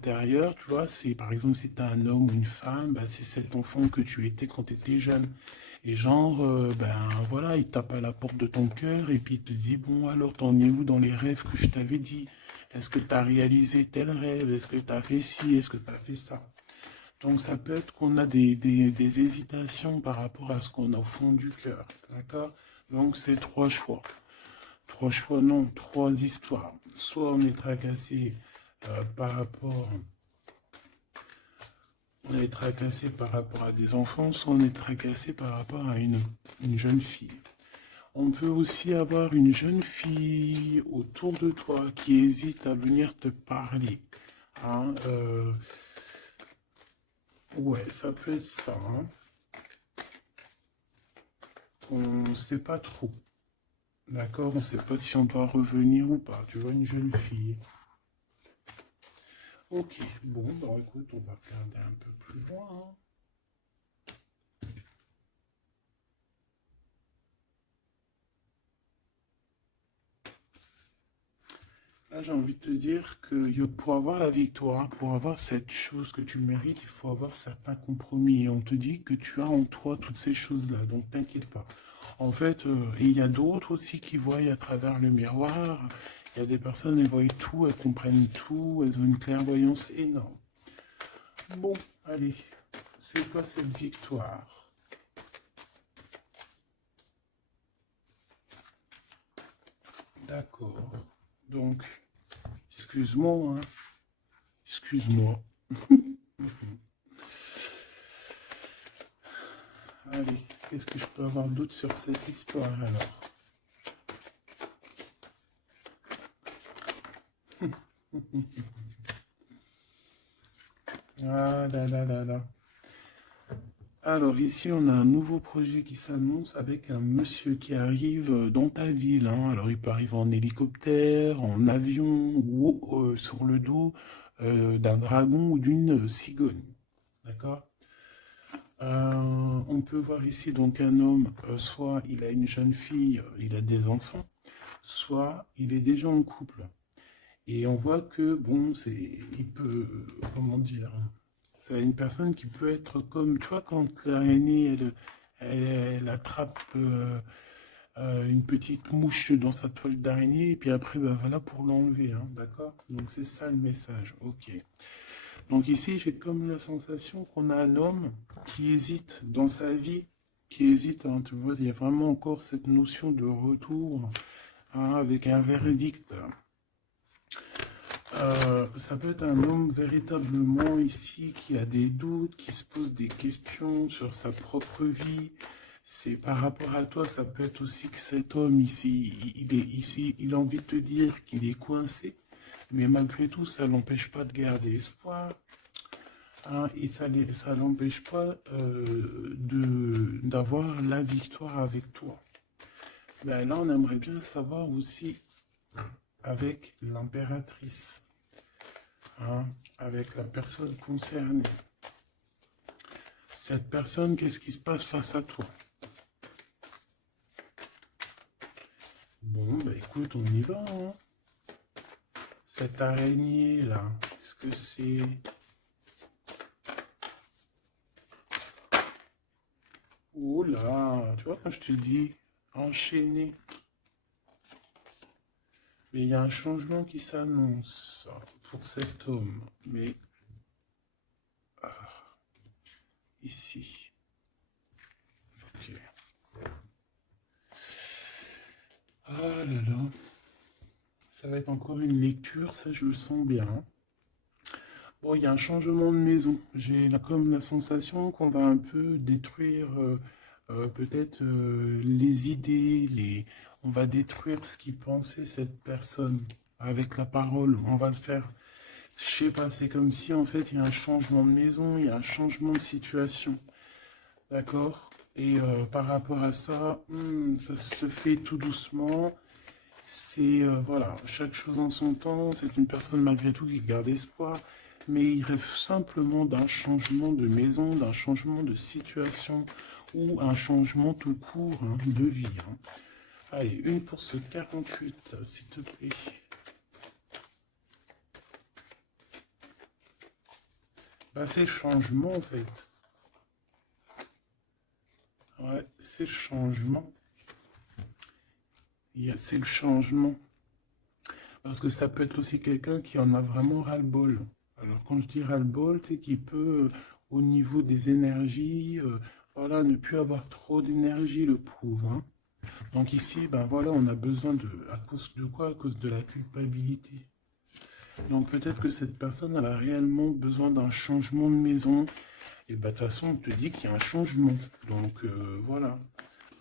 intérieur, tu vois, c'est par exemple si tu as un homme ou une femme, bah, c'est cet enfant que tu étais quand tu étais jeune. Et genre, ben voilà, il tape à la porte de ton cœur et puis il te dit, bon alors t'en es où dans les rêves que je t'avais dit? Est-ce que tu as réalisé tel rêve? Est-ce que tu as fait ci? Est-ce que tu as fait ça? Donc ça peut être qu'on a des hésitations par rapport à ce qu'on a au fond du cœur, d'accord? Donc c'est trois choix. Trois choix, non, trois histoires. Soit on est tracassé par rapport, on est tracassé par rapport à des enfants, soit on est tracassé par rapport à une jeune fille. On peut aussi avoir une jeune fille autour de toi qui hésite à venir te parler. Hein, ouais, ça peut être ça. Hein. On ne sait pas trop. D'accord, on ne sait pas si on doit revenir ou pas. Tu vois, une jeune fille. Ok, bon, bah écoute, on va regarder un peu plus loin. Hein. Là, j'ai envie de te dire que pour avoir la victoire, pour avoir cette chose que tu mérites, il faut avoir certains compromis. Et on te dit que tu as en toi toutes ces choses-là, donc t'inquiète pas. En fait, et il y a d'autres aussi qui voient à travers le miroir. Il y a des personnes, elles voient tout, elles comprennent tout, elles ont une clairvoyance énorme. Bon, allez, c'est quoi cette victoire? D'accord. Donc, excuse-moi, hein. Excuse-moi. Allez, qu'est-ce que je peux avoir d'autre sur cette histoire alors? Ah là là là là. Alors ici, on a un nouveau projet qui s'annonce avec un monsieur qui arrive dans ta ville. Hein. Alors il peut arriver en hélicoptère, en avion ou sur le dos d'un dragon ou d'une cigogne. D'accord? On peut voir ici donc un homme, soit il a une jeune fille, il a des enfants, soit il est déjà en couple. Et on voit que, bon, il peut, comment dire, c'est une personne qui peut être comme, tu vois, quand l'araignée, elle attrape une petite mouche dans sa toile d'araignée, et puis après, bah, voilà pour l'enlever, hein, d'accord? Donc c'est ça le message, ok. Donc ici, j'ai comme la sensation qu'on a un homme qui hésite dans sa vie, qui hésite, hein, tu vois, il y a vraiment encore cette notion de retour hein, avec un verdict. Ça peut être un homme véritablement ici qui a des doutes, qui se pose des questions sur sa propre vie. C'est par rapport à toi, ça peut être aussi que cet homme ici, il est ici, il a envie de te dire qu'il est coincé, mais malgré tout, ça l'empêche pas de garder espoir. Hein, et ça l'empêche pas d'avoir la victoire avec toi. Ben là, on aimerait bien savoir aussi avec l'impératrice. Hein, avec la personne concernée. Cette personne, qu'est-ce qui se passe face à toi? Bon, bah écoute, on y va. Hein. Cette araignée là, qu'est-ce que c'est? Oh là, tu vois quand je te dis enchaîné, mais il y a un changement qui s'annonce pour cet homme. Mais ici, ok. Ah là là, ça va être encore une lecture, ça je le sens bien. Bon, il y a un changement de maison. J'ai comme la sensation qu'on va un peu détruire peut-être les idées, on va détruire ce qui pensait cette personne avec la parole. On va le faire. Je sais pas, c'est comme si en fait il y a un changement de maison, il y a un changement de situation. D'accord? Et par rapport à ça, ça se fait tout doucement. C'est, voilà, chaque chose en son temps. C'est une personne malgré tout qui garde espoir. Mais il rêve simplement d'un changement de maison, d'un changement de situation ou un changement tout court hein, de vie. Hein. Allez, une pour ce 48, s'il te plaît. Bah, c'est le changement, en fait. Ouais, c'est le changement. C'est le changement. Parce que ça peut être aussi quelqu'un qui en a vraiment ras-le-bol. Alors, quand je dis ras-le-bol, c'est qu'il peut, au niveau des énergies, voilà, ne plus avoir trop d'énergie, le pauvre, hein. Donc ici, ben voilà, on a besoin de, à cause de quoi? À cause de la culpabilité. Donc peut-être que cette personne, elle a réellement besoin d'un changement de maison. Et ben de toute façon, on te dit qu'il y a un changement. Donc voilà.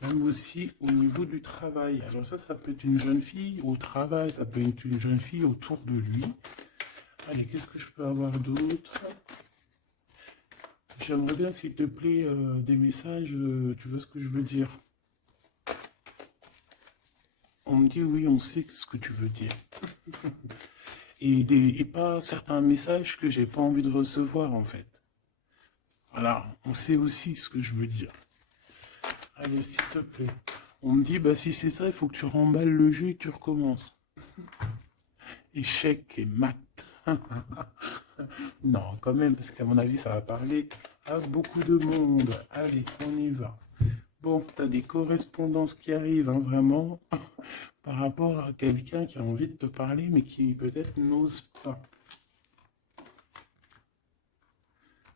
Même aussi au niveau du travail. Alors ça peut être une jeune fille au travail, ça peut être une jeune fille autour de lui. Allez, qu'est-ce que je peux avoir d'autre? J'aimerais bien, s'il te plaît, des messages, tu vois ce que je veux dire? On me dit oui, on sait ce que tu veux dire. Et pas certains messages que j'ai pas envie de recevoir, en fait. Voilà, on sait aussi ce que je veux dire. Allez, s'il te plaît. On me dit, bah si c'est ça, il faut que tu remballes le jeu et que tu recommences. Échec et mat. Non, quand même, parce qu'à mon avis, ça va parler à beaucoup de monde. Allez, on y va. Bon, t'as des correspondances qui arrivent, hein, vraiment, par rapport à quelqu'un qui a envie de te parler, mais qui peut-être n'ose pas.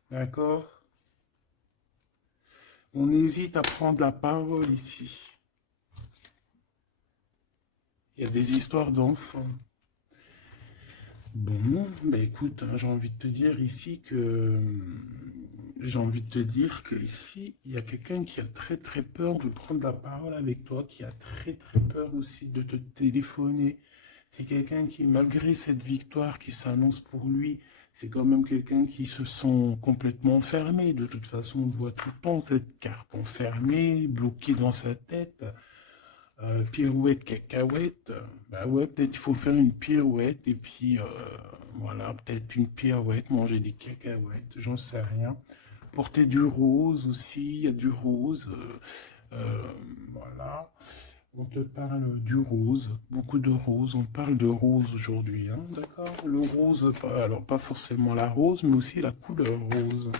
D'accord? On hésite à prendre la parole ici. Il y a des histoires d'enfants. Bon, bah écoute, hein, j'ai envie de te dire ici que j'ai envie de te dire que ici il y a quelqu'un qui a très très peur de prendre la parole avec toi, qui a très très peur aussi de te téléphoner. C'est quelqu'un qui, malgré cette victoire qui s'annonce pour lui, c'est quand même quelqu'un qui se sent complètement enfermé. De toute façon, on le voit tout le temps, cette carte enfermée, bloquée dans sa tête. Pirouette, cacahuète, bah ouais, peut-être il faut faire une pirouette et puis voilà, peut-être une pirouette, manger des cacahuètes, j'en sais rien. Porter du rose aussi, il y a du rose, voilà. On te parle du rose, beaucoup de rose, on parle de rose aujourd'hui, hein, d'accord? Le rose, alors pas forcément la rose, mais aussi la couleur rose.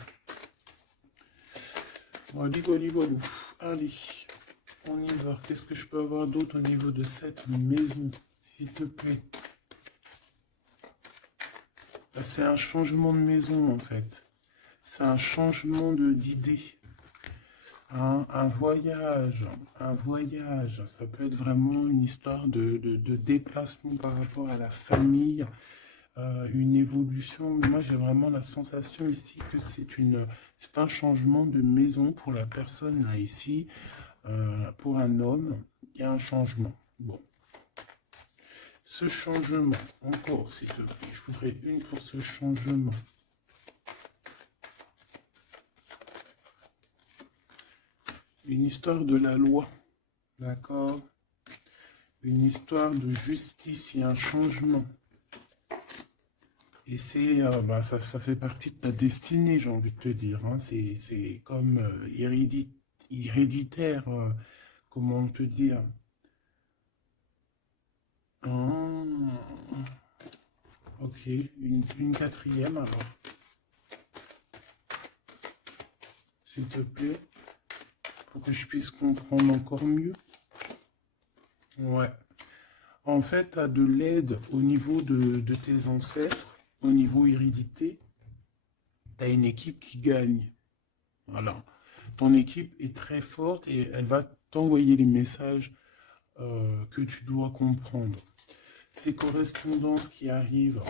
Allez, allez. On y va. Qu'est-ce que je peux avoir d'autre au niveau de cette maison, s'il te plaît? C'est un changement de maison, en fait. C'est un changement d'idée. Hein, un voyage. Un voyage. Ça peut être vraiment une histoire de déplacement par rapport à la famille. Une évolution. Moi, j'ai vraiment la sensation ici que c'est un changement de maison pour la personne là ici. Pour un homme, il y a un changement. Bon. Ce changement, encore s'il te plaît, je voudrais une pour ce changement. Une histoire de la loi, d'accord? Une histoire de justice et un changement. Et c'est, ça fait partie de ta destinée, j'ai envie de te dire, hein. C'est comme héréditaire, comment te dire? Hum, ok, une quatrième alors, s'il te plaît, pour que je puisse comprendre encore mieux. Ouais. En fait, tu as de l'aide au niveau de tes ancêtres, au niveau hérédité. Tu as une équipe qui gagne. Voilà. Ton équipe est très forte et elle va t'envoyer les messages que tu dois comprendre. Ces correspondances qui arrivent,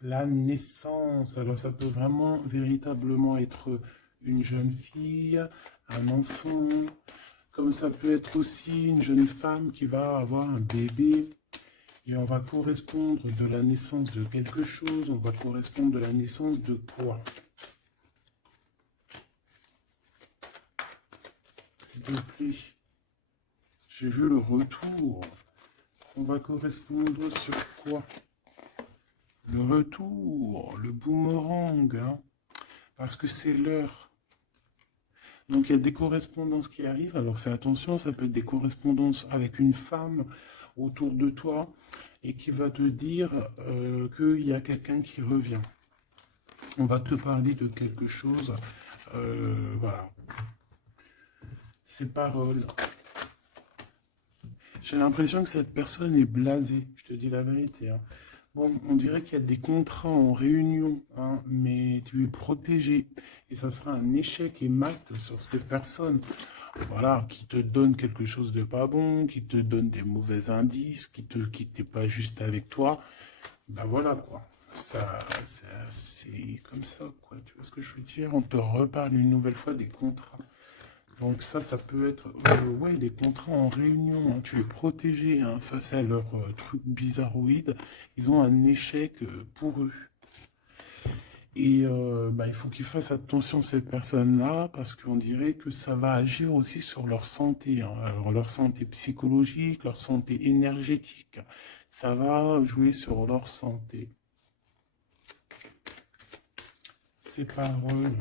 la naissance, alors ça peut vraiment véritablement être une jeune fille, un enfant, comme ça peut être aussi une jeune femme qui va avoir un bébé. Et on va correspondre de la naissance de quelque chose, on va correspondre de la naissance de quoi? S'il te plaît, j'ai vu le retour. On va correspondre sur quoi? Le retour, le boomerang, hein, parce que c'est l'heure. Donc il y a des correspondances qui arrivent, alors fais attention, ça peut être des correspondances avec une femme autour de toi et qui va te dire qu'il y a quelqu'un qui revient. On va te parler de quelque chose. Voilà. Ces paroles. J'ai l'impression que cette personne est blasée. Je te dis la vérité, hein. Bon, on dirait qu'il y a des contrats en réunion, hein, mais tu es protégé. Et ça sera un échec et mat sur ces personnes, voilà, qui te donnent quelque chose de pas bon, qui te donnent des mauvais indices, qui te quittent pas juste avec toi. Ben voilà, quoi. C'est comme ça, quoi. Tu vois ce que je veux dire? On te reparle une nouvelle fois des contrats. Donc ça peut être ouais, des contrats en réunion, hein. Tu es protégé, hein, face à leurs trucs bizarroïdes. Ils ont un échec pour eux. Et bah, il faut qu'ils fassent attention ces personnes-là parce qu'on dirait que ça va agir aussi sur leur santé, hein. Alors, leur santé psychologique, leur santé énergétique. Ça va jouer sur leur santé. Ces paroles.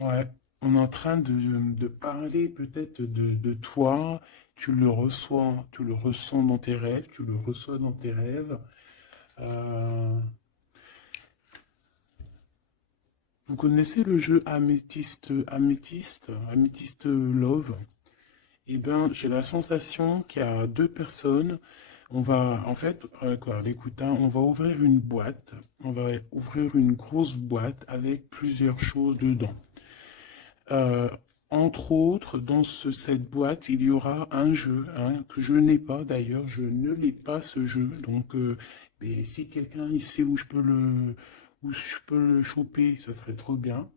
Ouais, on est en train de parler peut-être de toi, tu le ressens dans tes rêves, tu le reçois dans tes rêves. Euh, vous connaissez le jeu Améthyste Love? Eh bien, j'ai la sensation qu'il y a deux personnes. On va, en fait, quoi, écoute, hein, on va ouvrir une boîte. On va ouvrir une grosse boîte avec plusieurs choses dedans. Euh, Entre autres, dans cette boîte, il y aura un jeu, hein, que je n'ai pas d'ailleurs, je ne l'ai pas ce jeu. Donc, mais si quelqu'un il sait où je peux le choper, ça serait trop bien.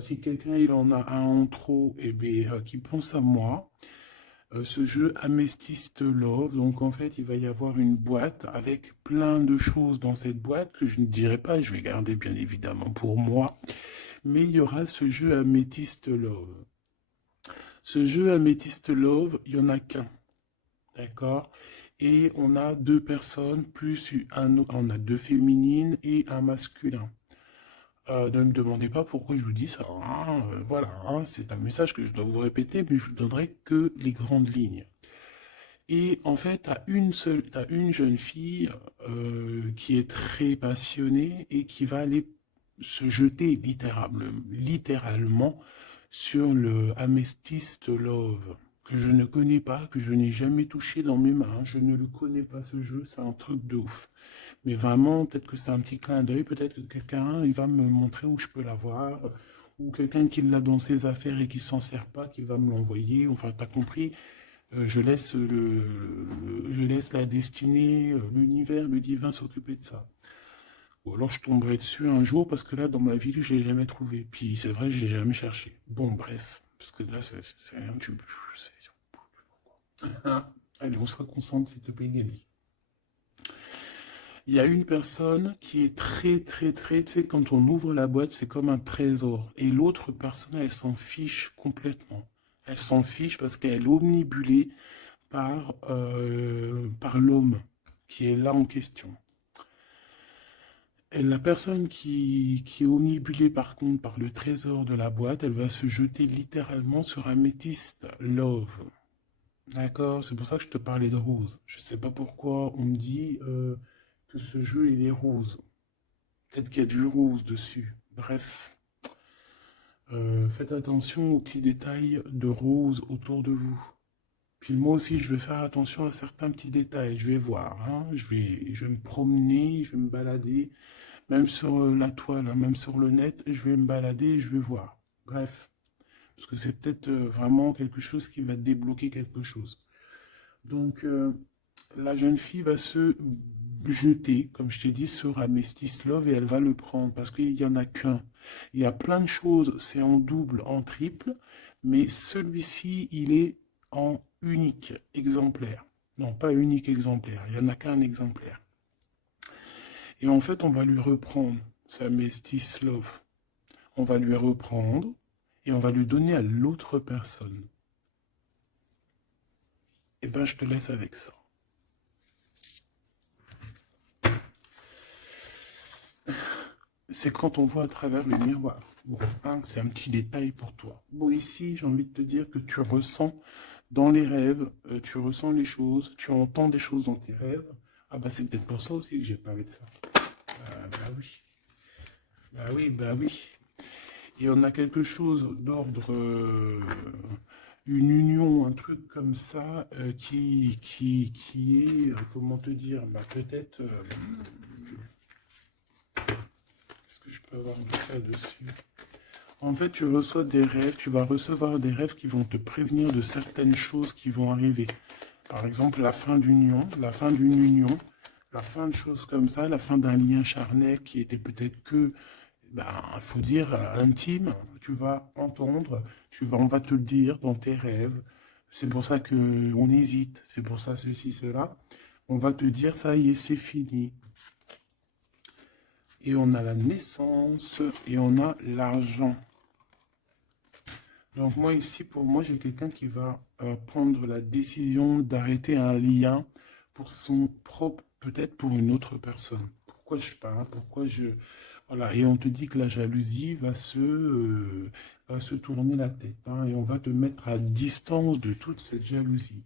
Si quelqu'un il en a un en trop, et bien, qui pense à moi. Ce jeu Amethyst Love, donc en fait, il va y avoir une boîte avec plein de choses dans cette boîte que je ne dirai pas, je vais garder bien évidemment pour moi. Mais il y aura ce jeu Amethyst Love. Ce jeu Amethyst Love, il n'y en a qu'un. D'accord? Et on a deux personnes, plus on a deux féminines et un masculin. Ne me demandez pas pourquoi je vous dis ça, hein. Voilà, hein, c'est un message que je dois vous répéter, mais je ne donnerai que les grandes lignes. Et en fait, t'as une jeune fille qui est très passionnée et qui va aller se jeter littéralement sur le Amethyst Love, que je ne connais pas, que je n'ai jamais touché dans mes mains. Je ne le connais pas ce jeu, c'est un truc de ouf. Mais vraiment, peut-être que c'est un petit clin d'œil, peut-être que quelqu'un il va me montrer où je peux l'avoir, ou quelqu'un qui l'a dans ses affaires et qui s'en sert pas, qui va me l'envoyer. Enfin, t'as compris. Je laisse la destinée, l'univers, le divin s'occuper de ça. Ou alors je tomberai dessus un jour parce que là, dans ma vie, je l'ai jamais trouvé. Puis c'est vrai, je l'ai jamais cherché. Bon, bref, parce que là, c'est un tube. Allez, on se concentre, s'il te plaît, Gabi. Il y a une personne qui est très, tu sais, quand on ouvre la boîte, c'est comme un trésor. Et l'autre personne, elle s'en fiche complètement. Elle s'en fiche parce qu'elle est omnibulée par l'homme qui est là en question. Et la personne qui est omnibulée par contre par le trésor de la boîte, elle va se jeter littéralement sur Amethyst Love. D'accord? C'est pour ça que je te parlais de rose. Je sais pas pourquoi on me dit que ce jeu il est rose. Peut-être qu'il y a du rose dessus. Bref, faites attention aux petits détails de rose autour de vous. Puis moi aussi, je vais faire attention à certains petits détails. Je vais voir, hein. Je vais me promener, je vais me balader, même sur la toile, hein, même sur le net, je vais me balader et je vais voir. Bref, parce que c'est peut-être vraiment quelque chose qui va débloquer quelque chose. Donc, la jeune fille va se jeter, comme je t'ai dit, sur Amethyst Love et elle va le prendre parce qu'il n'y en a qu'un. Il y a plein de choses, c'est en double, en triple, mais celui-ci, il est en unique exemplaire. Non, pas unique exemplaire, il n'y en a qu'un exemplaire. Et en fait, on va lui reprendre sa Amethyst Love. On va lui reprendre et on va lui donner à l'autre personne. Et ben, je te laisse avec ça. C'est quand on voit à travers le miroir. Bon, hein, c'est un petit détail pour toi. Bon, ici, j'ai envie de te dire que tu ressens dans les rêves, tu ressens les choses, tu entends des choses dans tes rêves. Ah bah c'est peut-être pour ça aussi que j'ai parlé de ça. Bah oui, bah oui, bah oui. Et on a quelque chose d'ordre, une union, un truc comme ça, qui est, comment te dire, bah peut-être, est-ce que je peux avoir du cas dessus? En fait, tu reçois des rêves, tu vas recevoir des rêves qui vont te prévenir de certaines choses qui vont arriver. Par exemple, la fin d'une union, la fin de choses comme ça, la fin d'un lien charnel qui était peut-être que, ben, faut dire, intime. Tu vas entendre, on va te le dire dans tes rêves. C'est pour ça que on hésite, c'est pour ça ceci, cela. On va te dire, ça y est, c'est fini. Et on a la naissance et on a l'argent. Donc moi ici, pour moi, j'ai quelqu'un qui va prendre la décision d'arrêter un lien pour son propre, peut-être pour une autre personne. Pourquoi je parle, pourquoi je... Voilà, et on te dit que la jalousie va se tourner la tête, hein, et on va te mettre à distance de toute cette jalousie.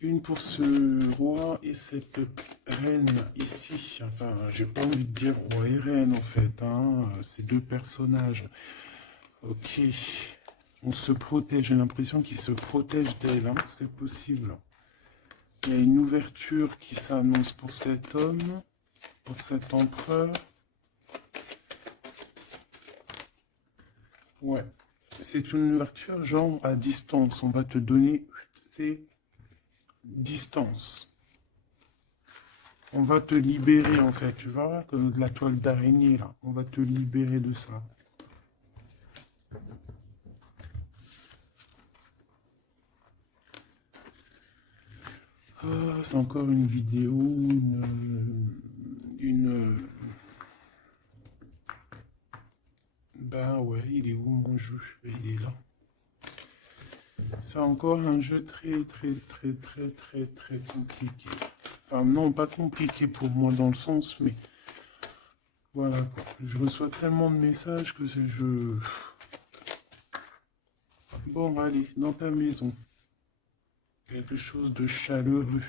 Une pour ce roi et cette reine ici. Enfin, j'ai pas envie de dire roi et reine en fait, hein, ces deux personnages. Ok. On se protège, j'ai l'impression qu'il se protège d'elle, hein, c'est possible. Il y a une ouverture qui s'annonce pour cet homme, pour cet empereur. Ouais, c'est une ouverture genre à distance, on va te donner, c'est distance. On va te libérer en fait, tu vois, comme de la toile d'araignée là, on va te libérer de ça. Ah, c'est encore une vidéo, Ben ouais, il est où mon jeu? Il est là. C'est encore un jeu très compliqué. Enfin non, pas compliqué pour moi dans le sens, mais voilà quoi. Je reçois tellement de messages que je... Bon, allez, dans ta maison. Quelque chose de chaleureux.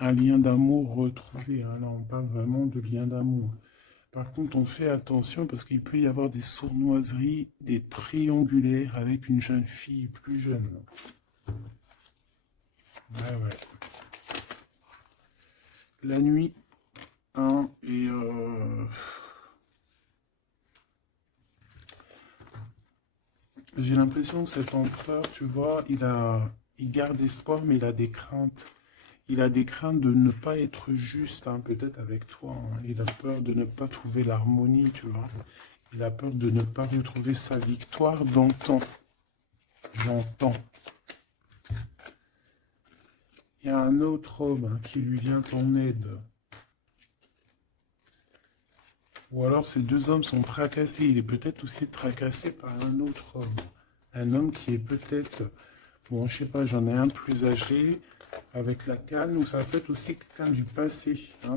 Un lien d'amour retrouvé, hein. Là, on parle vraiment de lien d'amour. Par contre, on fait attention parce qu'il peut y avoir des sournoiseries, des triangulaires avec une jeune fille plus jeune. Ouais, ouais. La nuit, hein, et j'ai l'impression que cet empereur, tu vois, il garde espoir, mais il a des craintes. Il a des craintes de ne pas être juste, hein, peut-être avec toi, hein. Il a peur de ne pas trouver l'harmonie, tu vois. Il a peur de ne pas retrouver sa victoire dans le temps. J'entends. Il y a un autre homme, hein, qui lui vient en aide. Ou alors ces deux hommes sont tracassés. Il est peut-être aussi tracassé par un autre homme. Un homme qui est peut-être, bon, je sais pas, j'en ai un plus âgé, avec la canne, ou ça peut être aussi quelqu'un du passé, hein.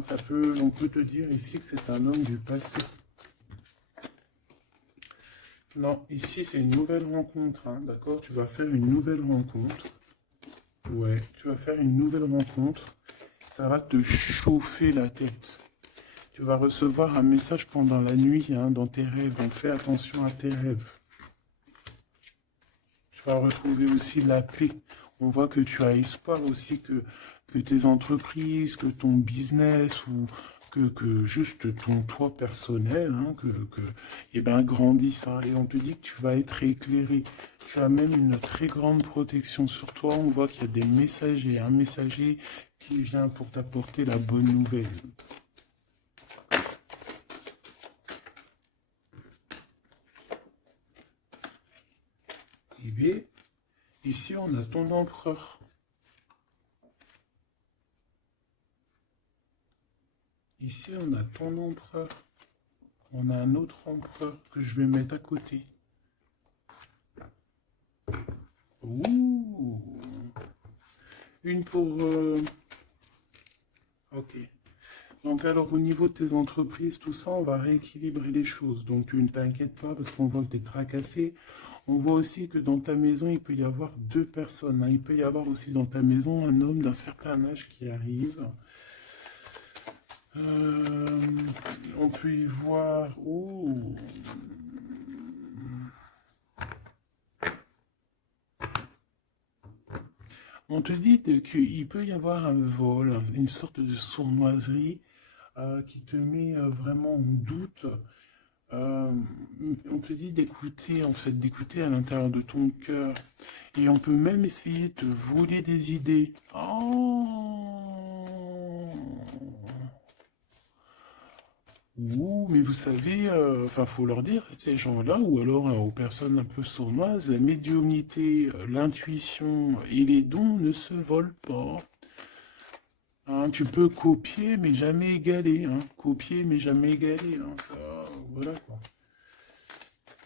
On peut te dire ici que c'est un homme du passé. Non, ici c'est une nouvelle rencontre, hein, d'accord? Tu vas faire une nouvelle rencontre. Ouais, tu vas faire une nouvelle rencontre. Ça va te chauffer la tête. Tu vas recevoir un message pendant la nuit, hein, dans tes rêves. Donc fais attention à tes rêves. Tu vas retrouver aussi la paix. On voit que tu as espoir aussi que tes entreprises, que ton business ou que juste ton toi personnel, hein, eh ben, grandisse, hein. Et on te dit que tu vas être éclairé. Tu as même une très grande protection sur toi. On voit qu'il y a des messagers, un messager qui vient pour t'apporter la bonne nouvelle. Eh bien, ici on a ton empereur. Ici on a ton empereur. On a un autre empereur que je vais mettre à côté. Ouh. Une pour... Ok. Donc alors au niveau de tes entreprises, tout ça, on va rééquilibrer les choses. Donc tu ne t'inquiètes pas parce qu'on voit que tu es tracassé. On voit aussi que dans ta maison, il peut y avoir deux personnes, hein. Il peut y avoir aussi dans ta maison un homme d'un certain âge qui arrive. Euh, on peut y voir... Oh, on te dit qu'il peut y avoir un vol, une sorte de sournoiserie qui te met vraiment en doute. Euh, on te dit d'écouter, en fait, d'écouter à l'intérieur de ton cœur. Et on peut même essayer de te voler des idées. Oh! Ouh, mais vous savez, enfin, faut leur dire, ces gens-là, ou alors aux personnes un peu sournoises, la médiumnité, l'intuition et les dons ne se volent pas. Hein, tu peux copier, mais jamais égaler. Hein. Copier, mais jamais égaler. Hein, ça, voilà quoi.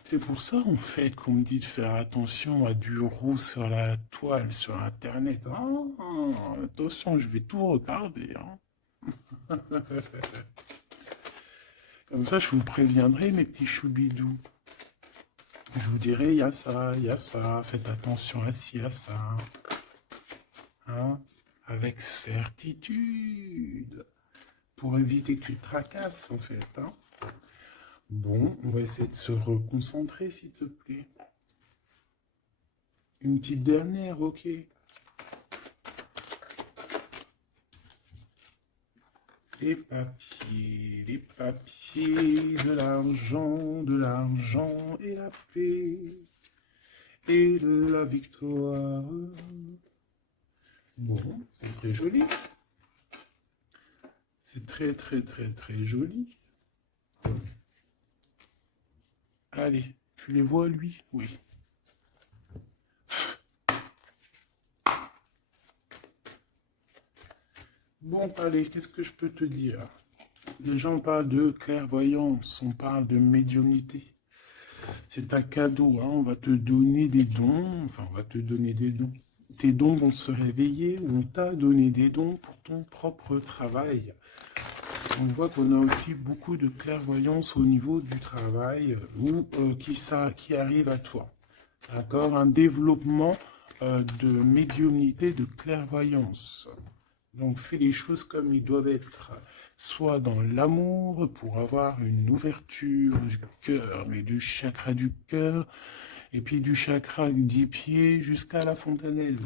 C'est pour ça, en fait, qu'on me dit de faire attention à du roux sur la toile, sur Internet. Ah, attention, je vais tout regarder. Hein. Comme ça, je vous préviendrai, mes petits choubidous. Je vous dirai, il y a ça, faites attention à ci, à ça. Hein, avec certitude. Pour éviter que tu te tracasses, en fait. Hein. Bon, on va essayer de se reconcentrer, s'il te plaît. Une petite dernière, ok. Les papiers, de l'argent et la paix, et la victoire. Bon, c'est très joli. C'est très, très, très, très joli. Allez, tu les vois, lui? Oui. Bon, allez, qu'est-ce que je peux te dire? Déjà, on parle de clairvoyance, on parle de médiumnité. C'est un cadeau, hein, on va te donner des dons, enfin, on va te donner des dons. Tes dons vont se réveiller, on t'a donné des dons pour ton propre travail. On voit qu'on a aussi beaucoup de clairvoyance au niveau du travail ou qui arrive à toi. D'accord? Un développement de médiumnité, de clairvoyance. Donc fais les choses comme ils doivent être. Soit dans l'amour pour avoir une ouverture du cœur, mais du chakra du cœur, et puis du chakra des pieds jusqu'à la fontanelle.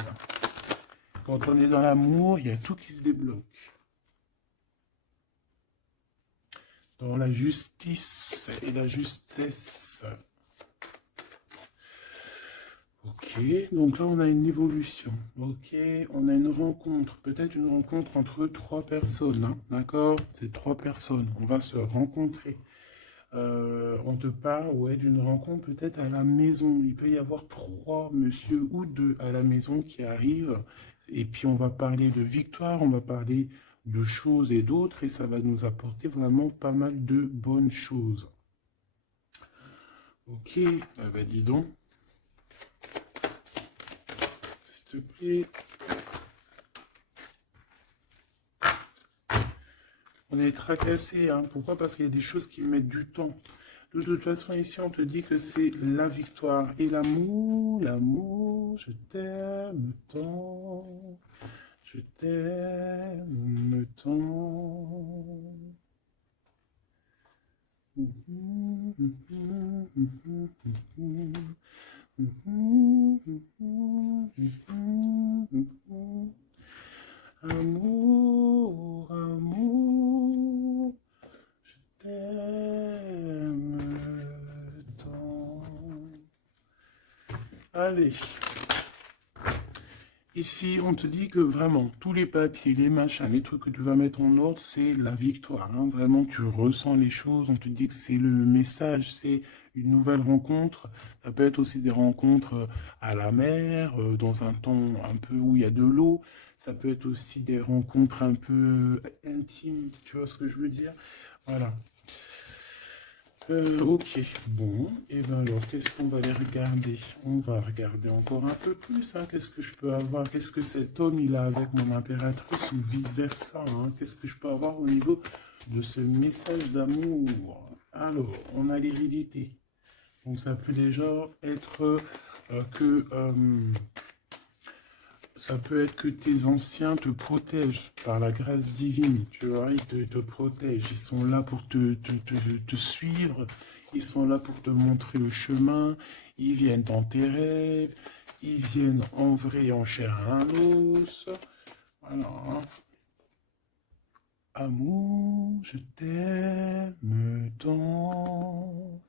Quand on est dans l'amour, il y a tout qui se débloque. Dans la justice et la justesse. Ok, donc là on a une évolution. Ok, on a une rencontre, peut-être une rencontre entre trois personnes, hein, d'accord? C'est trois personnes, on va se rencontrer. On te parle, ouais, d'une rencontre peut-être à la maison. Il peut y avoir trois monsieur ou deux à la maison qui arrivent. Et puis on va parler de victoire, on va parler de choses et d'autres, et ça va nous apporter vraiment pas mal de bonnes choses. Ok, bah dis donc. S'il te plaît. On est tracassé, hein. Pourquoi? Parce qu'il y a des choses qui mettent du temps. De toute façon, ici, on te dit que c'est la victoire et l'amour, l'amour, je t'aime tant, je t'aime tant. Amour, amour, je t'aime tant. Allez. Ici, on te dit que vraiment, tous les papiers, les machins, les trucs que tu vas mettre en ordre, c'est la victoire. Hein. Vraiment, tu ressens les choses. On te dit que c'est le message, c'est une nouvelle rencontre. Ça peut être aussi des rencontres à la mer, dans un temps un peu où il y a de l'eau. Ça peut être aussi des rencontres un peu intimes. Tu vois ce que je veux dire? Voilà. Ok, bon, et ben alors, qu'est-ce qu'on va aller regarder? On va regarder encore un peu plus, hein. Qu'est-ce que je peux avoir? Qu'est-ce que cet homme, il a avec mon impératrice ou vice-versa, hein? Qu'est-ce que je peux avoir au niveau de ce message d'amour? Alors, on a l'hérédité. Donc ça peut déjà être que ça peut être que tes anciens te protègent par la grâce divine, tu vois, te protègent, ils sont là pour te suivre, ils sont là pour te montrer le chemin, ils viennent dans tes rêves, ils viennent en vrai et en chair et en os. Voilà, hein. Amour, je t'aime tant.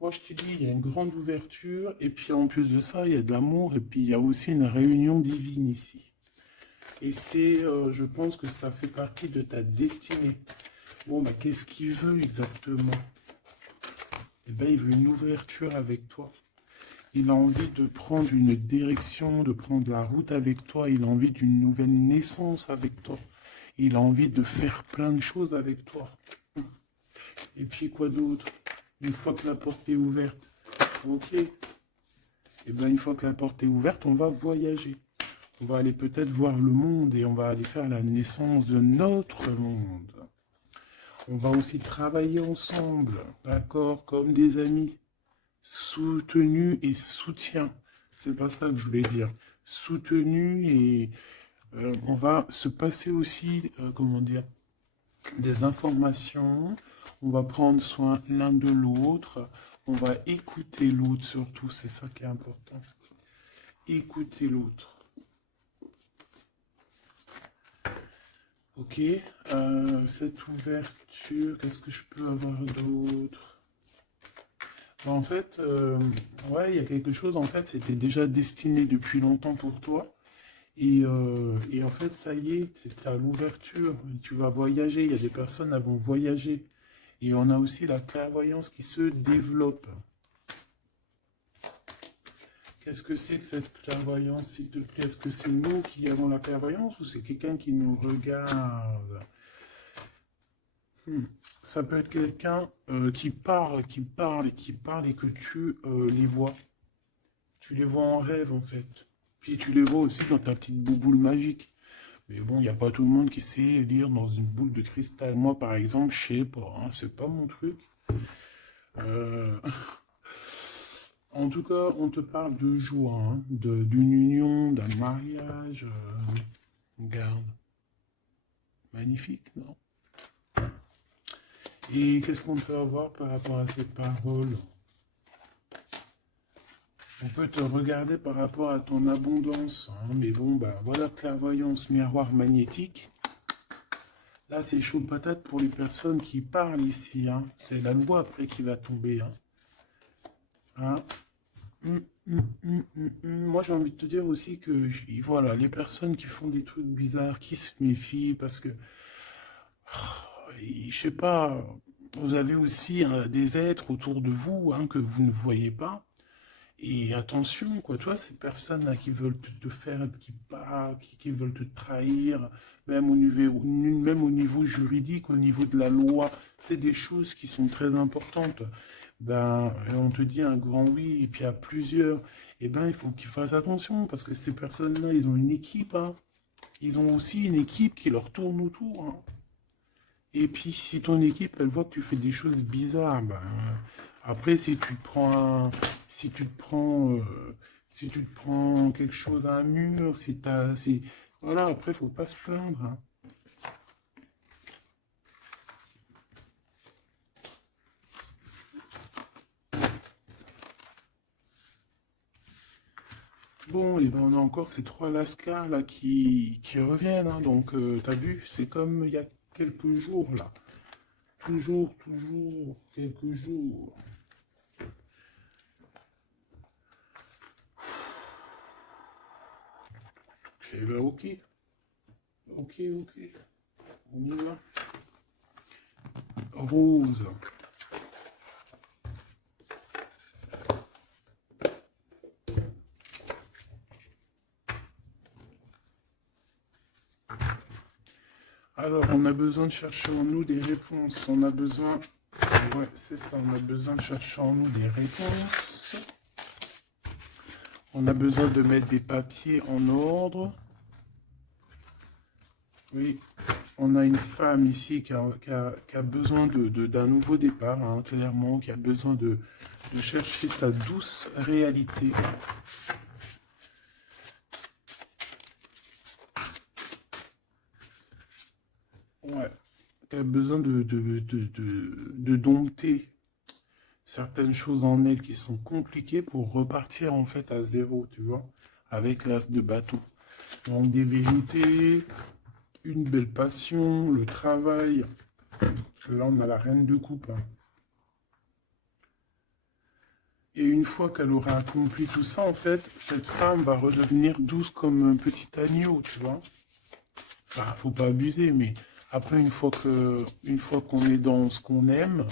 Moi, je te dis, il y a une grande ouverture, et puis en plus de ça, il y a de l'amour, et puis il y a aussi une réunion divine ici. Et c'est, je pense que ça fait partie de ta destinée. Bon, bah, qu'est-ce qu'il veut exactement? Eh bien, il veut une ouverture avec toi. Il a envie de prendre une direction, de prendre la route avec toi. Il a envie d'une nouvelle naissance avec toi. Il a envie de faire plein de choses avec toi. Et puis quoi d'autre? Une fois que la porte est ouverte, ok. Et bien une fois que la porte est ouverte, on va voyager. On va aller peut-être voir le monde et on va aller faire la naissance de notre monde. On va aussi travailler ensemble, d'accord, comme des amis. Soutenu et soutien. C'est pas ça que je voulais dire. Soutenu et on va se passer aussi, comment dire, des informations. On va prendre soin l'un de l'autre. On va écouter l'autre surtout, c'est ça qui est important. Écouter l'autre. Ok, cette ouverture, qu'est-ce que je peux avoir d'autre? Bah, en fait, ouais, il y a quelque chose, en fait, c'était déjà destiné depuis longtemps pour toi. Et en fait, ça y est, c'est à l'ouverture, tu vas voyager, il y a des personnes qui vont voyager. Et on a aussi la clairvoyance qui se développe. Qu'est-ce que c'est que cette clairvoyance, s'il te plaît? Est-ce que c'est nous qui avons la clairvoyance ou c'est quelqu'un qui nous regarde? Ça peut être quelqu'un qui parle, qui parle et qui parle et que tu les vois. Tu les vois en rêve en fait. Puis tu les vois aussi dans ta petite bouboule magique. Mais bon, il n'y a pas tout le monde qui sait lire dans une boule de cristal. Moi, par exemple, je sais pas, hein, c'est pas mon truc. Euh, En tout cas, on te parle de joie, hein, d'une union, d'un mariage. Regarde, magnifique, non? Et qu'est-ce qu'on peut avoir par rapport à ces paroles? On peut te regarder par rapport à ton abondance, hein, mais bon, bah voilà, clairvoyance, miroir magnétique. Là, c'est chaud patate pour les personnes qui parlent ici, hein. C'est la loi après qui va tomber, hein. Hein. Moi, j'ai envie de te dire aussi que, voilà, les personnes qui font des trucs bizarres, qui se méfient, parce que, je sais pas, vous avez aussi des êtres autour de vous, hein, que vous ne voyez pas. Et attention, quoi, tu vois, ces personnes-là qui veulent te faire, qui parlent, qui veulent te trahir, même au niveau juridique, au niveau de la loi, c'est des choses qui sont très importantes. Ben, on te dit un grand oui, et puis à plusieurs, eh ben, il faut qu'ils fassent attention, parce que ces personnes-là, ils ont une équipe, hein. Ils ont aussi une équipe qui leur tourne autour, hein. Et puis, si ton équipe, elle voit que tu fais des choses bizarres, ben, après, si tu te prends, si tu te prends quelque chose à un mur, voilà, après, faut pas se plaindre, hein. Bon, et ben, on a encore ces trois lascars là qui reviennent, hein. Donc, t'as vu, c'est comme il y a quelques jours là. Toujours, toujours, quelques jours. Eh ben, ok, ok, ok. On y va. Rose. Alors, on a besoin de chercher en nous des réponses. On a besoin... Ouais, c'est ça, on a besoin de chercher en nous des réponses. On a besoin de mettre des papiers en ordre. Oui, on a une femme ici qui a besoin d'un nouveau départ, hein, clairement, qui a besoin de chercher sa douce réalité. Ouais, qui a besoin de dompter certaines choses en elle qui sont compliquées pour repartir en fait à zéro, tu vois, avec l'as de bâton. Donc des vérités, une belle passion, le travail. Là, on a la reine de coupe, hein. Et une fois qu'elle aura accompli tout ça, en fait, cette femme va redevenir douce comme un petit agneau, tu vois. Enfin, faut pas abuser, mais après, une fois qu'on est dans ce qu'on aime,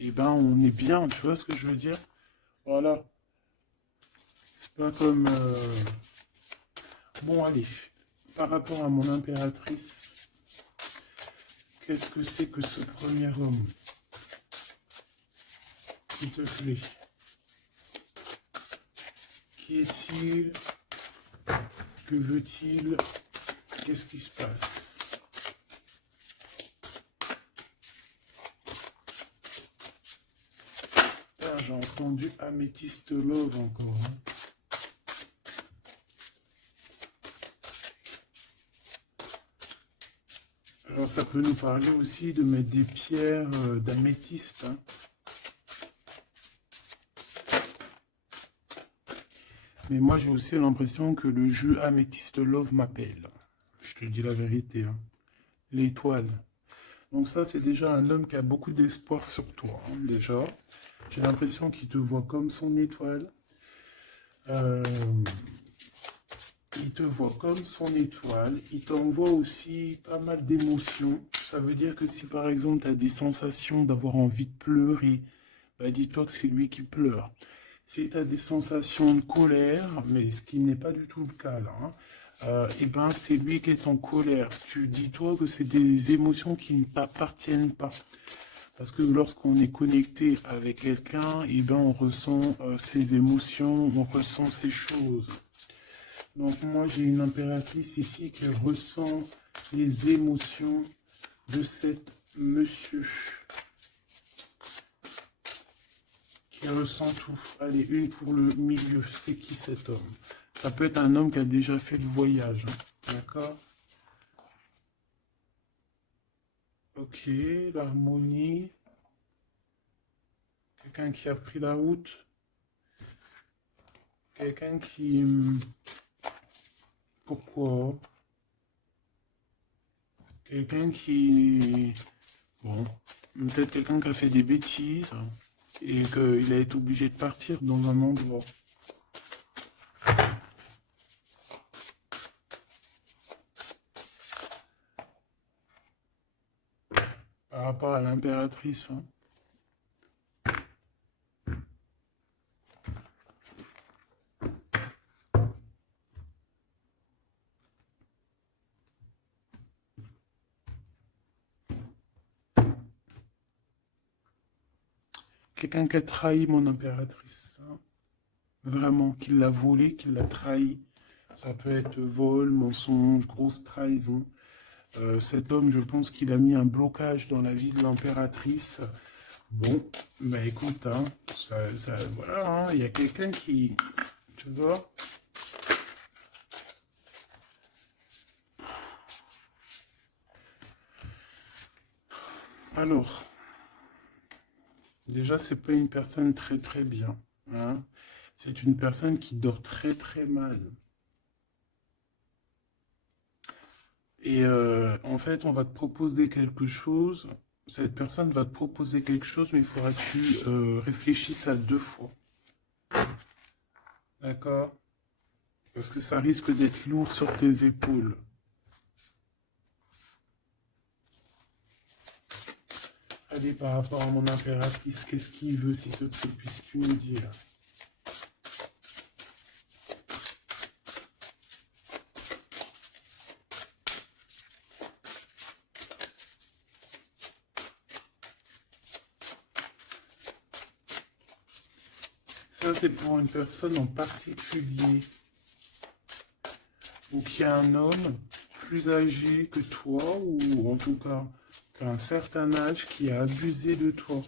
eh ben, on est bien, tu vois ce que je veux dire? Voilà. C'est pas comme... Bon, allez. Par rapport à mon impératrice, qu'est-ce que c'est que ce premier homme? S'il te plaît. Qui est-il? Que veut-il? Qu'est-ce qui se passe? Ah, j'ai entendu Améthyste Love encore, hein. Alors ça peut nous parler aussi de mettre des pierres d'améthyste, hein. Mais moi j'ai aussi l'impression que le jeu Améthyste Love m'appelle. Je te dis la vérité, hein. L'étoile. Donc ça c'est déjà un homme qui a beaucoup d'espoir sur toi, hein, déjà. J'ai l'impression qu'il te voit comme son étoile. Euh, Il te voit comme son étoile. Il t'envoie aussi pas mal d'émotions. Ça veut dire que si par exemple tu as des sensations d'avoir envie de pleurer, bah dis-toi que c'est lui qui pleure. Si tu as des sensations de colère, mais ce qui n'est pas du tout le cas là, hein, et ben c'est lui qui est en colère. Tu dis-toi que c'est des émotions qui ne t'appartiennent pas. Parce que lorsqu'on est connecté avec quelqu'un, et ben on ressent ses émotions, on ressent ses choses. Donc moi j'ai une impératrice ici qui ressent les émotions de cet monsieur. Qui ressent tout. Allez, une pour le milieu. C'est qui cet homme? Ça peut être un homme qui a déjà fait le voyage, hein. D'accord? Ok, l'harmonie. Quelqu'un qui a pris la route. Quelqu'un qui... Pourquoi? Quelqu'un qui... Bon, peut-être quelqu'un qui a fait des bêtises et qu'il a été obligé de partir dans un endroit. Par rapport à l'impératrice, hein. Quelqu'un qui a trahi mon impératrice, hein. Vraiment, qui l'a volé, qui l'a trahi. Ça peut être vol, mensonge, grosse trahison. Cet homme, je pense qu'il a mis un blocage dans la vie de l'impératrice. Bon, bah écoute, hein, voilà, hein, il y a quelqu'un qui, tu vois. Alors, déjà, c'est pas une personne très très bien, hein. C'est une personne qui dort très très mal. Et en fait, on va te proposer quelque chose. Cette personne va te proposer quelque chose, mais il faudra que tu réfléchisses à deux fois. D'accord? Parce que ça risque d'être lourd sur tes épaules. Allez, par rapport à mon impératrice, qu'est-ce qu'il veut, s'il te plaît, puisses-tu me dire? Ça, c'est pour une personne en particulier. Ou qu'il y a un homme plus âgé que toi, ou en tout cas qu'à un certain âge, qui a abusé de toi.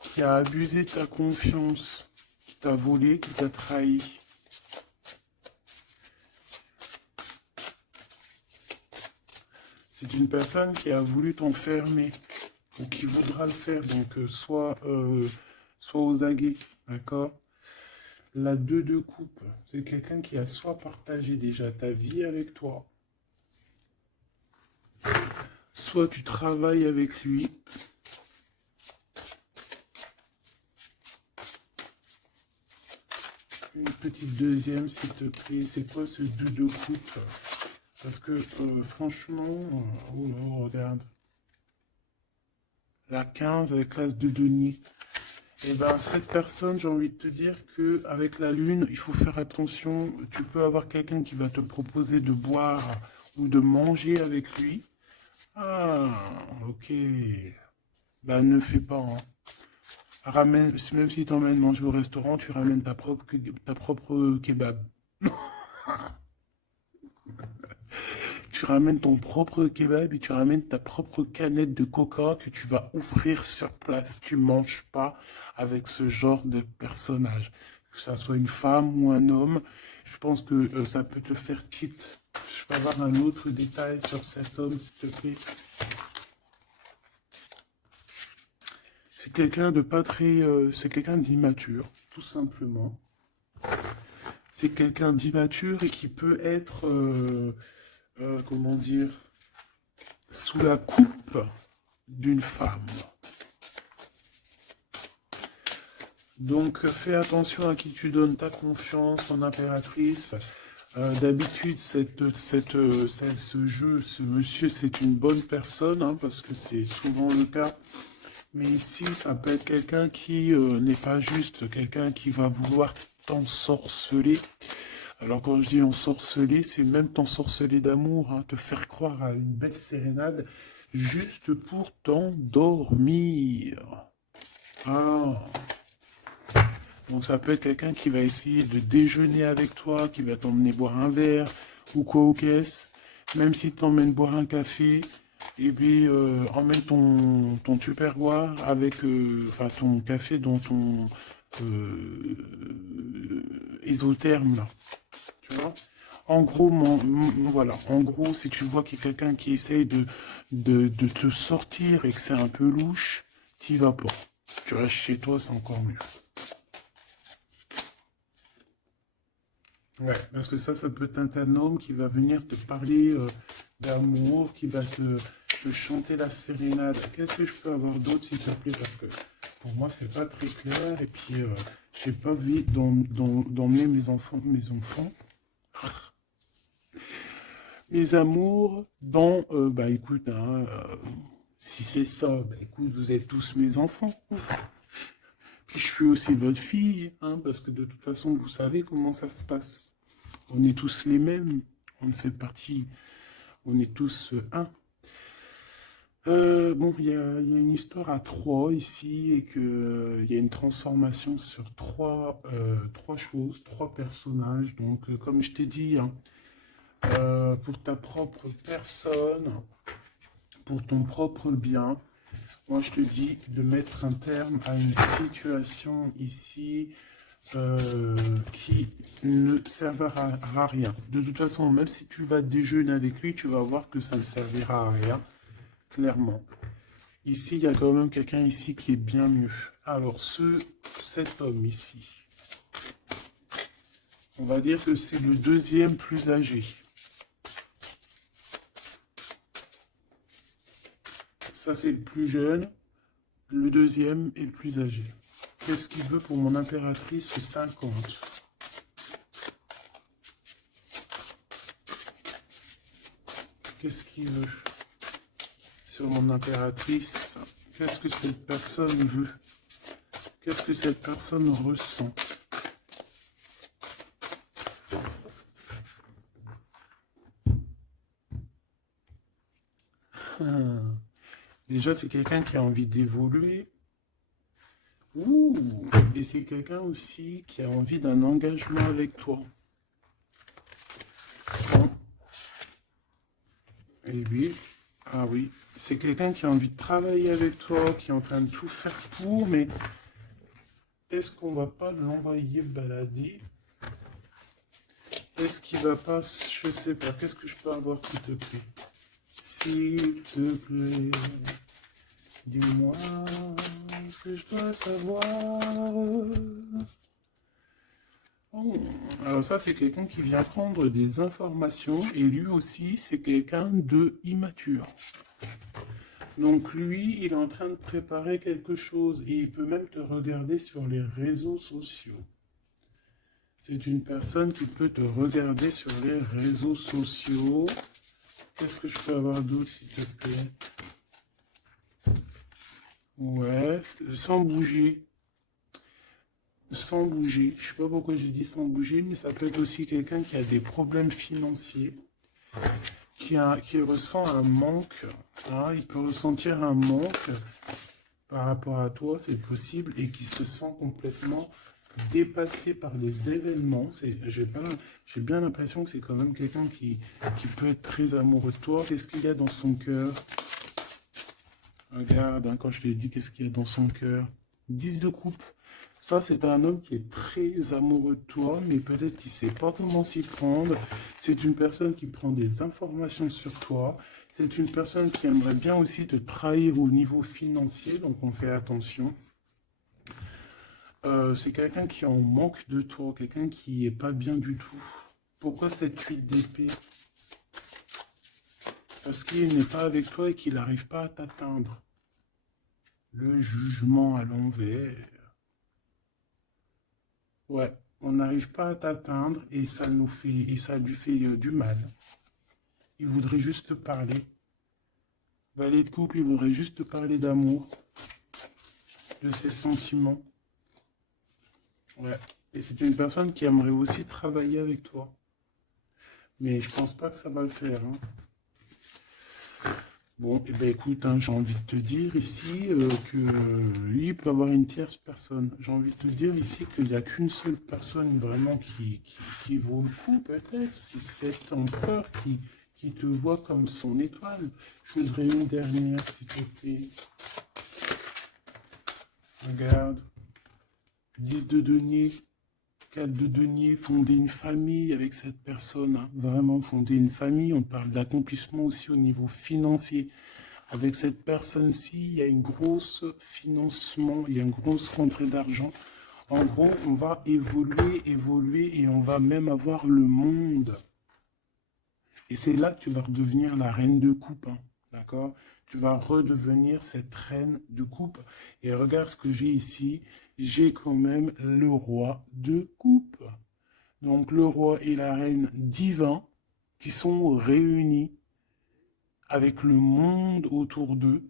qui a abusé de ta confiance, qui t'a volé, qui t'a trahi. C'est une personne qui a voulu t'enfermer ou qui voudra le faire, donc soit aux aguets, d'accord? La 2 de coupe, c'est quelqu'un qui a soit partagé déjà ta vie avec toi, soit tu travailles avec lui. Une petite deuxième, s'il te plaît. C'est quoi ce 2 de coupe? Parce que franchement, oh là, regarde. La 15 avec l'as de denier. Et ben cette personne, j'ai envie de te dire que avec la lune, il faut faire attention. Tu peux avoir quelqu'un qui va te proposer de boire ou de manger avec lui. Ah, ok. Ben ne fais pas, hein. Ramène, même si t'emmènes manger au restaurant, tu ramènes ta propre kebab. Tu ramènes ton propre kebab et tu ramènes ta propre canette de coca que tu vas offrir sur place. Tu manges pas avec ce genre de personnage. Que ça soit une femme ou un homme, je pense que ça peut te faire tilt. Je peux avoir un autre détail sur cet homme, s'il te plaît. C'est quelqu'un de pas très... c'est quelqu'un d'immature, tout simplement. C'est quelqu'un d'immature et qui peut être... comment dire, sous la coupe d'une femme. Donc fais attention à qui tu donnes ta confiance en impératrice. D'habitude, ce jeu, ce monsieur, c'est une bonne personne, hein, parce que c'est souvent le cas. Mais ici, ça peut être quelqu'un qui n'est pas juste, quelqu'un qui va vouloir t'ensorceler. Alors quand je dis ensorceler, c'est même t'ensorceler d'amour, hein, te faire croire à une belle sérénade juste pour t'endormir. Ah. Donc ça peut être quelqu'un qui va essayer de déjeuner avec toi, qui va t'emmener boire un verre ou quoi aux caisses. Même si t'emmènes boire un café, et puis emmène ton tupperware avec enfin ton café dans ton isotherme là. Tu vois? En gros, voilà. En gros, si tu vois qu'il y a quelqu'un qui essaye de te sortir et que c'est un peu louche, t'y vas pas. Tu restes chez toi, c'est encore mieux. Ouais, parce que ça peut être un homme qui va venir te parler d'amour, qui va te chanter la sérénade. Qu'est-ce que je peux avoir d'autre, s'il te plaît? Parce que pour moi, c'est pas très clair. Et puis, j'ai pas envie d'emmener mes amours dans... bah écoute, hein, si c'est ça, bah écoute, vous êtes tous mes enfants. Puis je suis aussi votre fille, hein, parce que de toute façon, vous savez comment ça se passe. On est tous les mêmes, on fait partie, on est tous un. Bon, il y a une histoire à trois ici et que il y a une transformation sur trois choses, trois personnages. Donc, comme je t'ai dit, hein, pour ta propre personne, pour ton propre bien, moi je te dis de mettre un terme à une situation ici qui ne servira à rien. De toute façon, même si tu vas déjeuner avec lui, tu vas voir que ça ne servira à rien, clairement. Ici, il y a quand même quelqu'un ici qui est bien mieux. Alors, cet homme ici, on va dire que c'est le deuxième plus âgé. Ça, c'est le plus jeune. Le deuxième est le plus âgé. Qu'est-ce qu'il veut pour mon impératrice 50? Qu'est-ce qu'il veut sur mon impératrice? Qu'est-ce que cette personne veut? Qu'est-ce que cette personne ressent? Déjà, c'est quelqu'un qui a envie d'évoluer. Ouh, et c'est quelqu'un aussi qui a envie d'un engagement avec toi. Bon. Et oui, Ah oui, c'est quelqu'un qui a envie de travailler avec toi, qui est en train de tout faire pour, mais est-ce qu'on va pas l'envoyer balader? Est-ce qu'il va pas, je sais pas, qu'est-ce que je peux avoir s'il te plaît? S'il te plaît, dis-moi ce que je dois savoir. Oh, alors ça, c'est quelqu'un qui vient prendre des informations et lui aussi, c'est quelqu'un de immature. Donc lui, il est en train de préparer quelque chose et il peut même te regarder sur les réseaux sociaux. C'est une personne qui peut te regarder sur les réseaux sociaux. Qu'est-ce que je peux avoir d'autre, s'il te plaît? Ouais, sans bouger. Sans bouger. Je sais pas pourquoi j'ai dit sans bouger, mais ça peut être aussi quelqu'un qui a des problèmes financiers, qui ressent un manque. Hein, il peut ressentir un manque par rapport à toi, c'est possible, et qui se sent complètement dépassé par les événements. J'ai bien l'impression que c'est quand même quelqu'un qui peut être très amoureux de toi. Qu'est-ce qu'il y a dans son cœur? Regarde, hein, quand je t'ai dit qu'est-ce qu'il y a dans son cœur. 10 de coupe. Ça, c'est un homme qui est très amoureux de toi, mais peut-être qu'il ne sait pas comment s'y prendre. C'est une personne qui prend des informations sur toi. C'est une personne qui aimerait bien aussi te trahir au niveau financier, donc on fait attention. C'est quelqu'un qui est en manque de toi, quelqu'un qui est pas bien du tout. Pourquoi cette 8 d'épée? Parce qu'il n'est pas avec toi et qu'il n'arrive pas à t'atteindre. Le jugement à l'envers. Ouais, on n'arrive pas à t'atteindre et ça lui fait du mal. Il voudrait juste te parler. Valet de couple, il voudrait juste te parler d'amour, de ses sentiments. Ouais. Et c'est une personne qui aimerait aussi travailler avec toi. Mais je pense pas que ça va le faire, hein. Bon, eh ben écoute, hein, j'ai envie de te dire ici que lui il peut avoir une tierce personne. J'ai envie de te dire ici qu'il n'y a qu'une seule personne vraiment qui vaut le coup, peut-être. C'est cet empereur qui te voit comme son étoile. Je voudrais une dernière, s'il te plaît. Regarde. 10 de denier, 4 de denier, fonder une famille avec cette personne. Hein. Vraiment, fonder une famille. On parle d'accomplissement aussi au niveau financier. Avec cette personne-ci, il y a une grosse financement, il y a une grosse rentrée d'argent. En gros, on va évoluer, évoluer et on va même avoir le monde. Et c'est là que tu vas redevenir la reine de coupe, hein, d'accord? Tu vas redevenir cette reine de coupe. Et regarde ce que j'ai ici. J'ai quand même le roi de coupe. Donc le roi et la reine divins qui sont réunis avec le monde autour d'eux.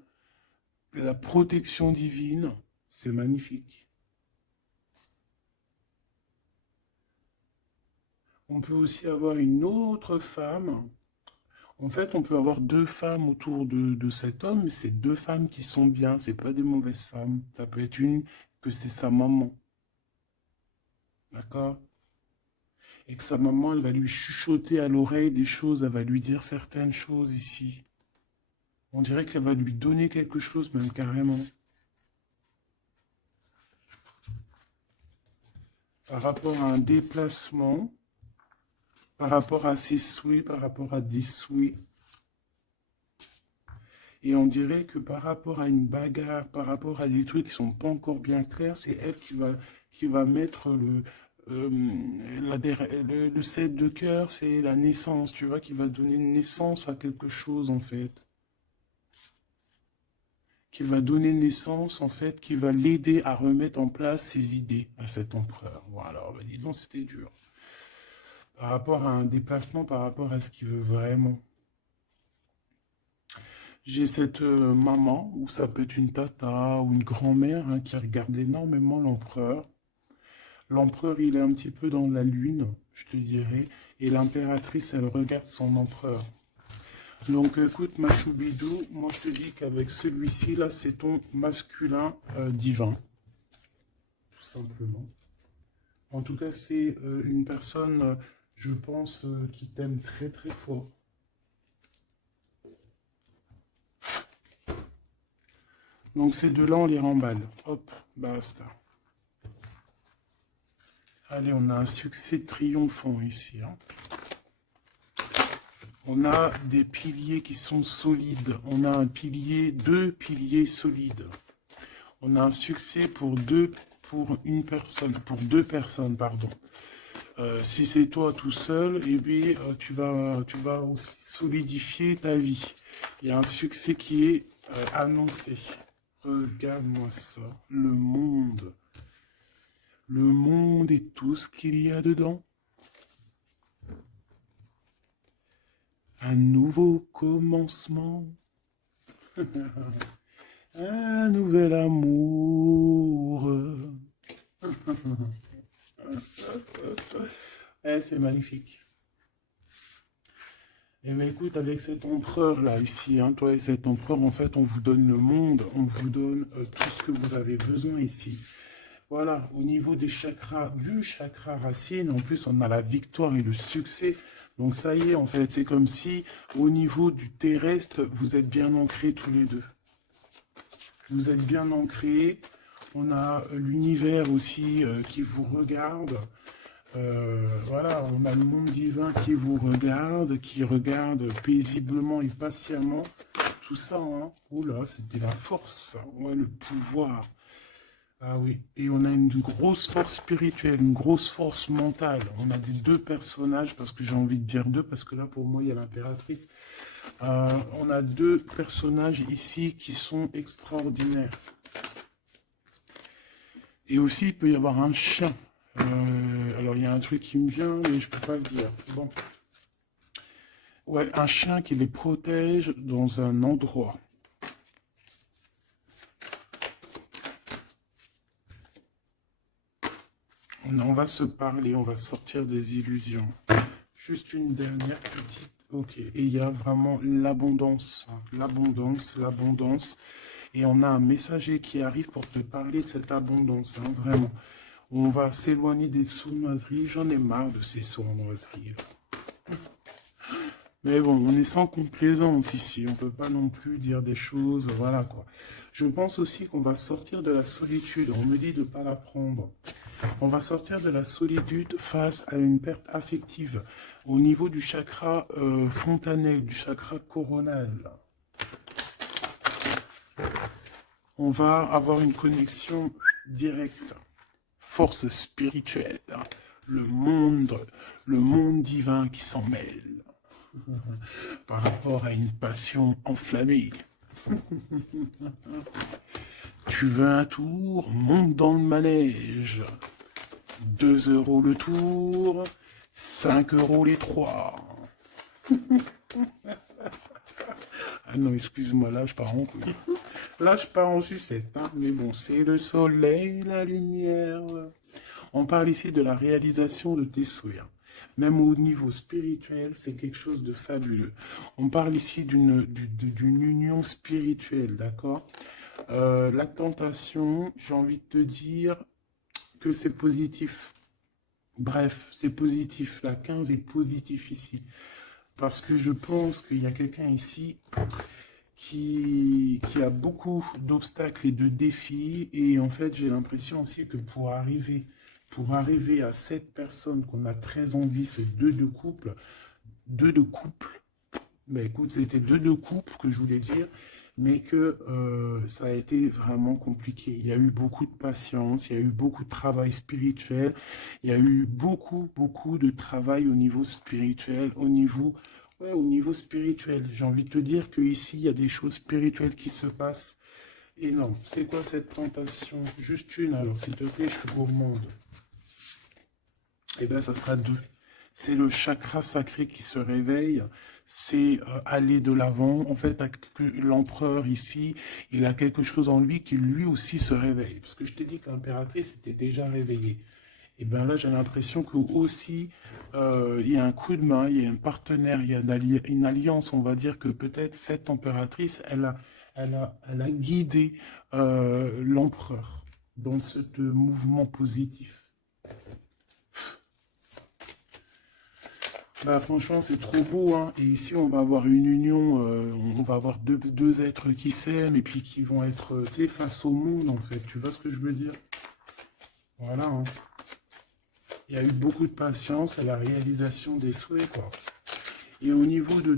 La protection divine, c'est magnifique. On peut aussi avoir une autre femme. En fait, on peut avoir deux femmes autour de cet homme, mais c'est deux femmes qui sont bien, c'est pas des mauvaises femmes. Ça peut être une que c'est sa maman, d'accord? Et que sa maman, elle va lui chuchoter à l'oreille des choses, elle va lui dire certaines choses ici. On dirait qu'elle va lui donner quelque chose, même carrément. Par rapport à un déplacement, par rapport à ses souhaits, par rapport à des souhaits. Et on dirait que par rapport à une bagarre, par rapport à des trucs qui sont pas encore bien clairs, c'est elle qui va mettre le 7 de cœur, c'est la naissance, tu vois, qui va donner naissance à quelque chose, en fait. Qui va donner naissance, en fait, qui va l'aider à remettre en place ses idées à cet empereur. Voilà, bah, dis donc, c'était dur. Par rapport à un déplacement, par rapport à ce qu'il veut vraiment. J'ai cette maman, ou ça peut être une tata ou une grand-mère, hein, qui regarde énormément l'empereur. L'empereur, il est un petit peu dans la lune, je te dirais, et l'impératrice, elle regarde son empereur. Donc écoute, ma choubidou, moi je te dis qu'avec celui-ci, là, c'est ton masculin divin, tout simplement. En tout cas, c'est une personne, je pense, qui t'aime très très fort. Donc ces deux-là, on les remballe. Hop, basta. Allez, on a un succès triomphant ici. Hein. On a des piliers qui sont solides. On a un pilier, deux piliers solides. On a un succès pour deux personnes, pardon. Si c'est toi tout seul, eh bien, tu vas aussi solidifier ta vie. Il y a un succès qui est annoncé. Regarde-moi ça, le monde. Le monde et tout ce qu'il y a dedans. Un nouveau commencement. Un nouvel amour. C'est magnifique. Et bien écoute, avec cet empereur là, ici, hein, toi et cet empereur, en fait, on vous donne le monde, on vous donne tout ce que vous avez besoin ici. Voilà, au niveau des chakras, du chakra racine, en plus, on a la victoire et le succès. Donc ça y est, en fait, c'est comme si, au niveau du terrestre, vous êtes bien ancrés tous les deux. Vous êtes bien ancrés. On a l'univers aussi qui vous regarde. Voilà, on a le monde divin qui vous regarde, qui regarde paisiblement et patiemment. Tout ça, hein. Oula, c'était la force, ouais, le pouvoir. Ah oui, et on a une grosse force spirituelle, une grosse force mentale. On a des deux personnages, parce que j'ai envie de dire deux, parce que là, pour moi, il y a l'impératrice. On a deux personnages ici qui sont extraordinaires. Et aussi, il peut y avoir un chien. Alors, il y a un truc qui me vient, mais je ne peux pas le dire. Bon. Ouais, un chien qui les protège dans un endroit. On va se parler, on va sortir des illusions. Juste une dernière petite. Ok, et il y a vraiment l'abondance, hein. L'abondance, l'abondance. Et on a un messager qui arrive pour te parler de cette abondance, hein, vraiment. On va s'éloigner des sournoiseries. J'en ai marre de ces sournoiseries. Mais bon, on est sans complaisance ici. On ne peut pas non plus dire des choses, voilà quoi. Je pense aussi qu'on va sortir de la solitude. On me dit de ne pas la prendre. On va sortir de la solitude face à une perte affective au niveau du chakra fontanel, du chakra coronal. On va avoir une connexion directe, force spirituelle, le monde divin qui s'en mêle par rapport à une passion enflammée. Tu veux un tour? Monte dans le manège. 2 € le tour, 5 € les 3. Ah non, excuse-moi, là je pars en couille. Là je pars en sucette, hein. Mais bon, c'est le soleil, la lumière. On parle ici de la réalisation de tes souhaits. Même au niveau spirituel, c'est quelque chose de fabuleux. On parle ici d'une union spirituelle, d'accord? La tentation, j'ai envie de te dire que c'est positif. Bref, c'est positif. La 15 est positif ici. Parce que je pense qu'il y a quelqu'un ici qui a beaucoup d'obstacles et de défis. Et en fait, j'ai l'impression aussi que pour arriver à cette personne qu'on a très envie, ce deux de couple, ben écoute, c'était deux de couple que je voulais dire, mais que ça a été vraiment compliqué. Il y a eu beaucoup de patience, il y a eu beaucoup de travail spirituel, il y a eu beaucoup, beaucoup de travail au niveau spirituel, ouais, au niveau spirituel. J'ai envie de te dire qu'ici, il y a des choses spirituelles qui se passent. Et non, c'est quoi cette tentation? Juste une, alors, s'il te plaît, je suis gourmande. Eh bien, ça sera deux. C'est le chakra sacré qui se réveille, c'est aller de l'avant. En fait, l'empereur ici, il a quelque chose en lui qui lui aussi se réveille. Parce que je t'ai dit que l'impératrice était déjà réveillée. Et bien là, j'ai l'impression que aussi, il y a un coup de main, il y a un partenaire, il y a une alliance. On va dire que peut-être cette impératrice, elle a guidé l'empereur dans ce mouvement positif. Bah franchement c'est trop beau hein. Et ici on va avoir une union, on va avoir deux êtres qui s'aiment et puis qui vont être, tu sais, face au monde, en fait. Tu vois ce que je veux dire? Voilà, hein. Il y a eu beaucoup de patience à la réalisation des souhaits, quoi. Et au niveau de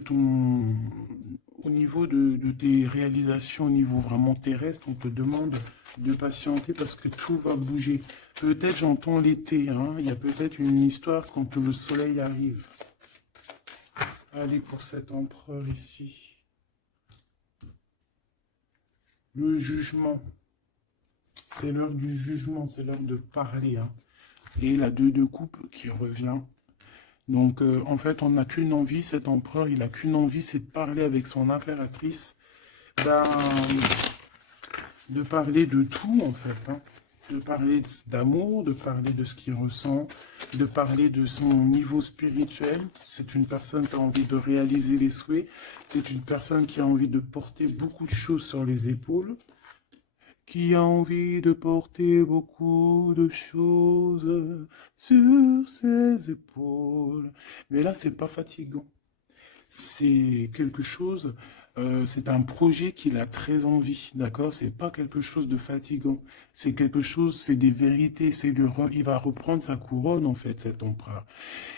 de tes réalisations au niveau vraiment terrestre, on te demande de patienter parce que tout va bouger. Peut-être j'entends l'été, hein. Il y a peut-être une histoire quand le soleil arrive. Allez, pour cet empereur ici. Le jugement. C'est l'heure du jugement, c'est l'heure de parler, hein. Et la 2 de coupe qui revient. Donc, en fait, on n'a qu'une envie, cet empereur, il n'a qu'une envie, c'est de parler avec son impératrice, ben, de parler de tout, en fait, hein. De parler d'amour, de parler de ce qu'il ressent, de parler de son niveau spirituel. C'est une personne qui a envie de réaliser les souhaits, c'est une personne qui a envie de porter beaucoup de choses sur les épaules, qui a envie de porter beaucoup de choses sur ses épaules. Mais là, c'est pas fatigant. C'est quelque chose, c'est un projet qu'il a très envie, d'accord? C'est pas quelque chose de fatigant. C'est quelque chose, c'est des vérités. Il va reprendre sa couronne, en fait, cet empereur.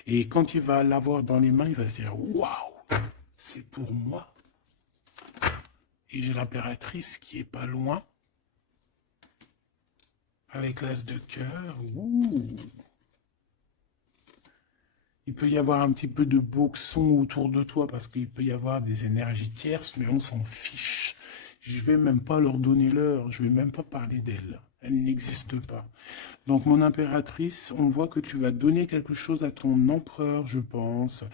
Et quand il va l'avoir dans les mains, il va se dire, waouh, c'est pour moi. Et j'ai l'impératrice qui est pas loin. Avec l'as de cœur, ouh. Il peut y avoir un petit peu de boxon autour de toi parce qu'il peut y avoir des énergies tierces, mais on s'en fiche. Je vais même pas leur donner l'heure, je vais même pas parler d'elle. Elle n'existe pas. Donc mon impératrice, on voit que tu vas donner quelque chose à ton empereur, je pense.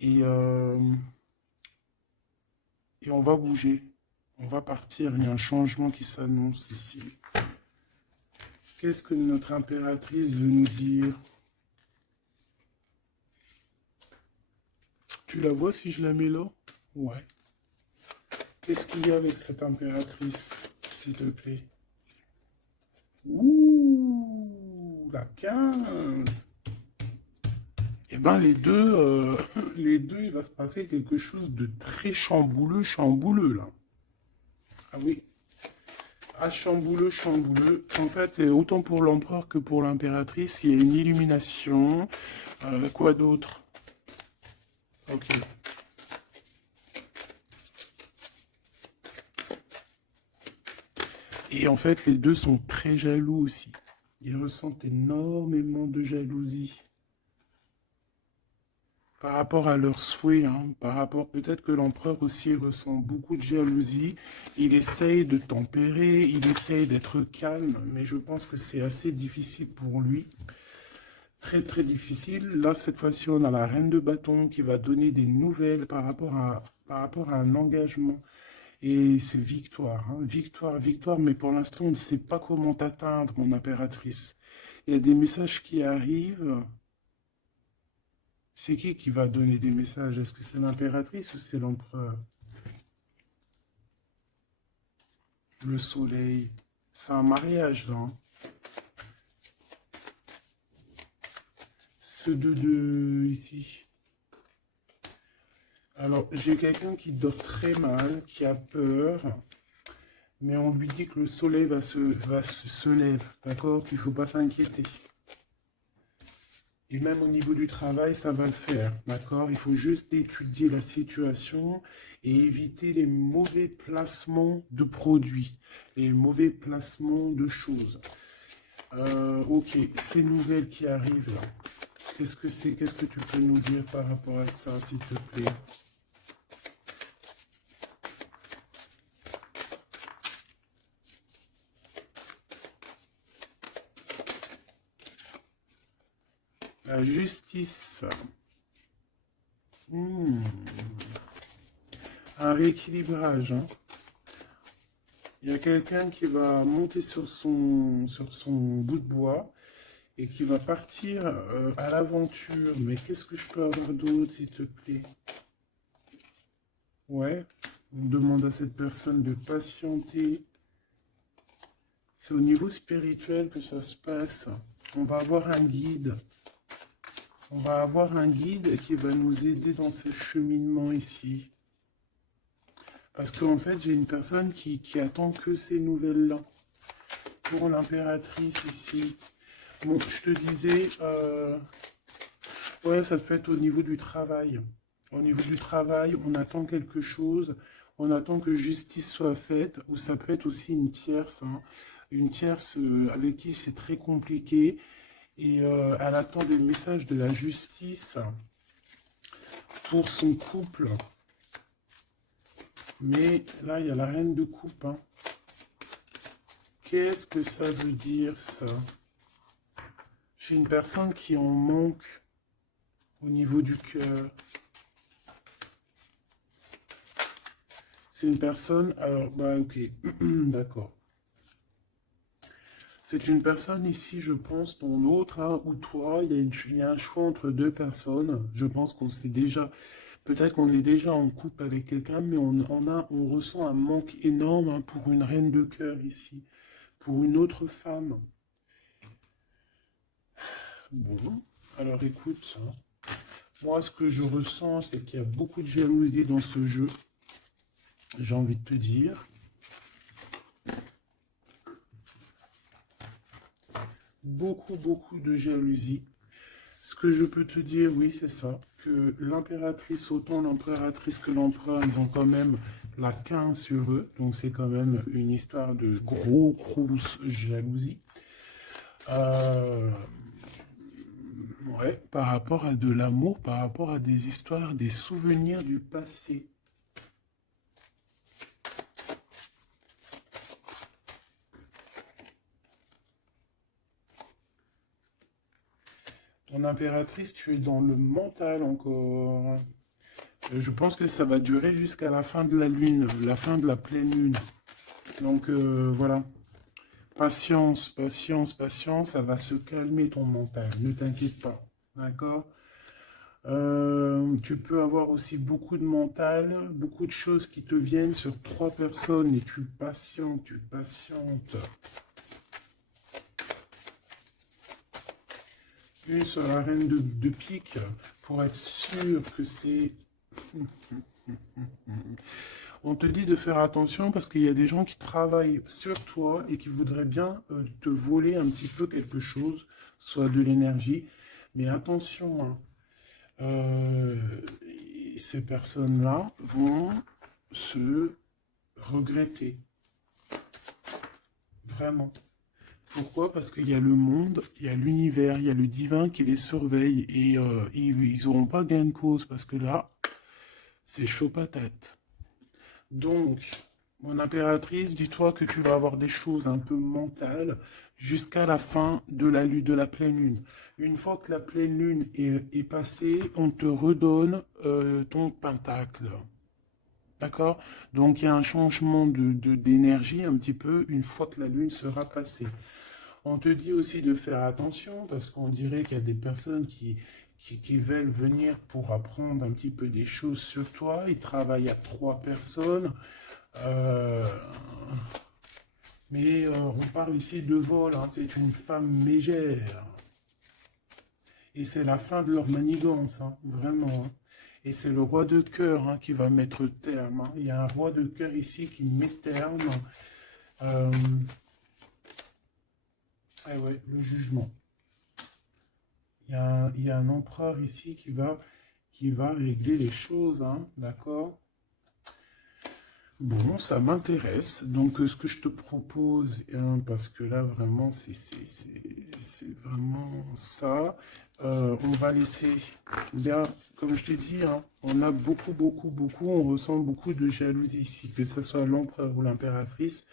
Et, euh, et on va bouger. On va partir. Il y a un changement qui s'annonce ici. Qu'est-ce que notre impératrice veut nous dire? Tu la vois si je la mets là? Ouais. Qu'est-ce qu'il y a avec cette impératrice, s'il te plaît? Ouh, la 15. Eh ben, les deux, il va se passer quelque chose de très chambouleux, chambouleux, là. Ah oui. Ah, chambouleux, chambouleux. En fait, c'est autant pour l'empereur que pour l'impératrice. Il y a une illumination. Quoi d'autre? Ok. Et en fait, les deux sont très jaloux aussi. Ils ressentent énormément de jalousie par rapport à leurs souhaits, hein, par rapport peut-être que l'empereur aussi ressent beaucoup de jalousie. Il essaye de tempérer, il essaye d'être calme, mais je pense que c'est assez difficile pour lui. Très très difficile. Là, cette fois-ci, on a la reine de bâton qui va donner des nouvelles par rapport à un engagement. Et c'est victoire, hein. Victoire, victoire, mais pour l'instant, on ne sait pas comment t'atteindre, mon impératrice. Il y a des messages qui arrivent. C'est qui va donner des messages? Est-ce que c'est l'impératrice ou c'est l'empereur? Le soleil. C'est un mariage, là, hein. Ce 2 ici. Alors, j'ai quelqu'un qui dort très mal, qui a peur, mais on lui dit que le soleil se lève, d'accord? Qu'il ne faut pas s'inquiéter. Et même au niveau du travail, ça va le faire, d'accord? Il faut juste étudier la situation et éviter les mauvais placements de produits, les mauvais placements de choses. Ok, ces nouvelles qui arrivent là, qu'est-ce que c'est? Qu'est-ce que tu peux nous dire par rapport à ça, s'il te plaît? La justice. Hmm. Un rééquilibrage, hein. Il y a quelqu'un qui va monter sur son bout de bois et qui va partir à l'aventure. Mais qu'est-ce que je peux avoir d'autre, s'il te plaît? Ouais, on demande à cette personne de patienter. C'est au niveau spirituel que ça se passe. On va avoir un guide. On va avoir un guide qui va nous aider dans ce cheminement ici. Parce qu'en fait, j'ai une personne qui attend que ces nouvelles-là. Pour l'impératrice ici. Bon, je te disais, ouais, ça peut être au niveau du travail. Au niveau du travail, on attend quelque chose, on attend que justice soit faite, ou ça peut être aussi une tierce, hein. Une tierce avec qui c'est très compliqué, et elle attend des messages de la justice pour son couple. Mais là, il y a la reine de coupe, hein. Qu'est-ce que ça veut dire, ça? J'ai une personne qui en manque au niveau du cœur. C'est une personne... Alors, bah ok, d'accord. C'est une personne ici, je pense, ton autre, hein, ou toi, il y a un choix entre deux personnes. Je pense qu'on sait déjà... Peut-être qu'on est déjà en couple avec quelqu'un, mais on ressent un manque énorme, hein, pour une reine de cœur ici. Pour une autre femme. Bon, alors écoute, hein, moi ce que je ressens, c'est qu'il y a beaucoup de jalousie dans ce jeu. J'ai envie de te dire. Beaucoup, beaucoup de jalousie. Ce que je peux te dire, oui, c'est ça. Que l'impératrice, autant l'impératrice que l'empereur, ils ont quand même la 15 sur eux. Donc c'est quand même une histoire de grosse jalousie. Ouais, par rapport à de l'amour, par rapport à des histoires, des souvenirs du passé. Ton impératrice, tu es dans le mental encore. Je pense que ça va durer jusqu'à la fin de la lune, la fin de la pleine lune. Donc voilà. Patience, patience, patience, ça va se calmer ton mental. Ne t'inquiète pas. D'accord? Tu peux avoir aussi beaucoup de mental, beaucoup de choses qui te viennent sur 3 personnes et tu patientes, tu patientes. Une sur la reine de pique pour être sûr que c'est... On te dit de faire attention parce qu'il y a des gens qui travaillent sur toi et qui voudraient bien te voler un petit peu quelque chose, soit de l'énergie. Mais attention, hein, euh, ces personnes-là vont se regretter. Vraiment. Pourquoi? Parce qu'il y a le monde, il y a l'univers, il y a le divin qui les surveille et ils n'auront pas gain de cause parce que là, c'est chaud patate. Donc, mon impératrice, dis-toi que tu vas avoir des choses un peu mentales jusqu'à la fin de la pleine lune. Une fois que la pleine lune est passée, on te redonne ton pentacle. D'accord? Donc, il y a un changement d'énergie un petit peu une fois que la lune sera passée. On te dit aussi de faire attention parce qu'on dirait qu'il y a des personnes qui veulent venir pour apprendre un petit peu des choses sur toi. Ils travaillent à 3 personnes. Euh, mais on parle ici de vol, hein. C'est une femme mégère. Et c'est la fin de leur manigance, hein, vraiment, hein. Et c'est le roi de cœur, hein, qui va mettre terme, hein. Il y a un roi de cœur ici qui met terme. Euh, ah ouais, le jugement. Il y a un empereur ici qui va régler les choses, hein, d'accord? Bon, ça m'intéresse. Donc, ce que je te propose, hein, parce que là, vraiment, c'est vraiment ça. On va laisser, là, comme je t'ai dit, hein, on a beaucoup, on ressent beaucoup de jalousie ici, que ce soit l'empereur ou l'impératrice.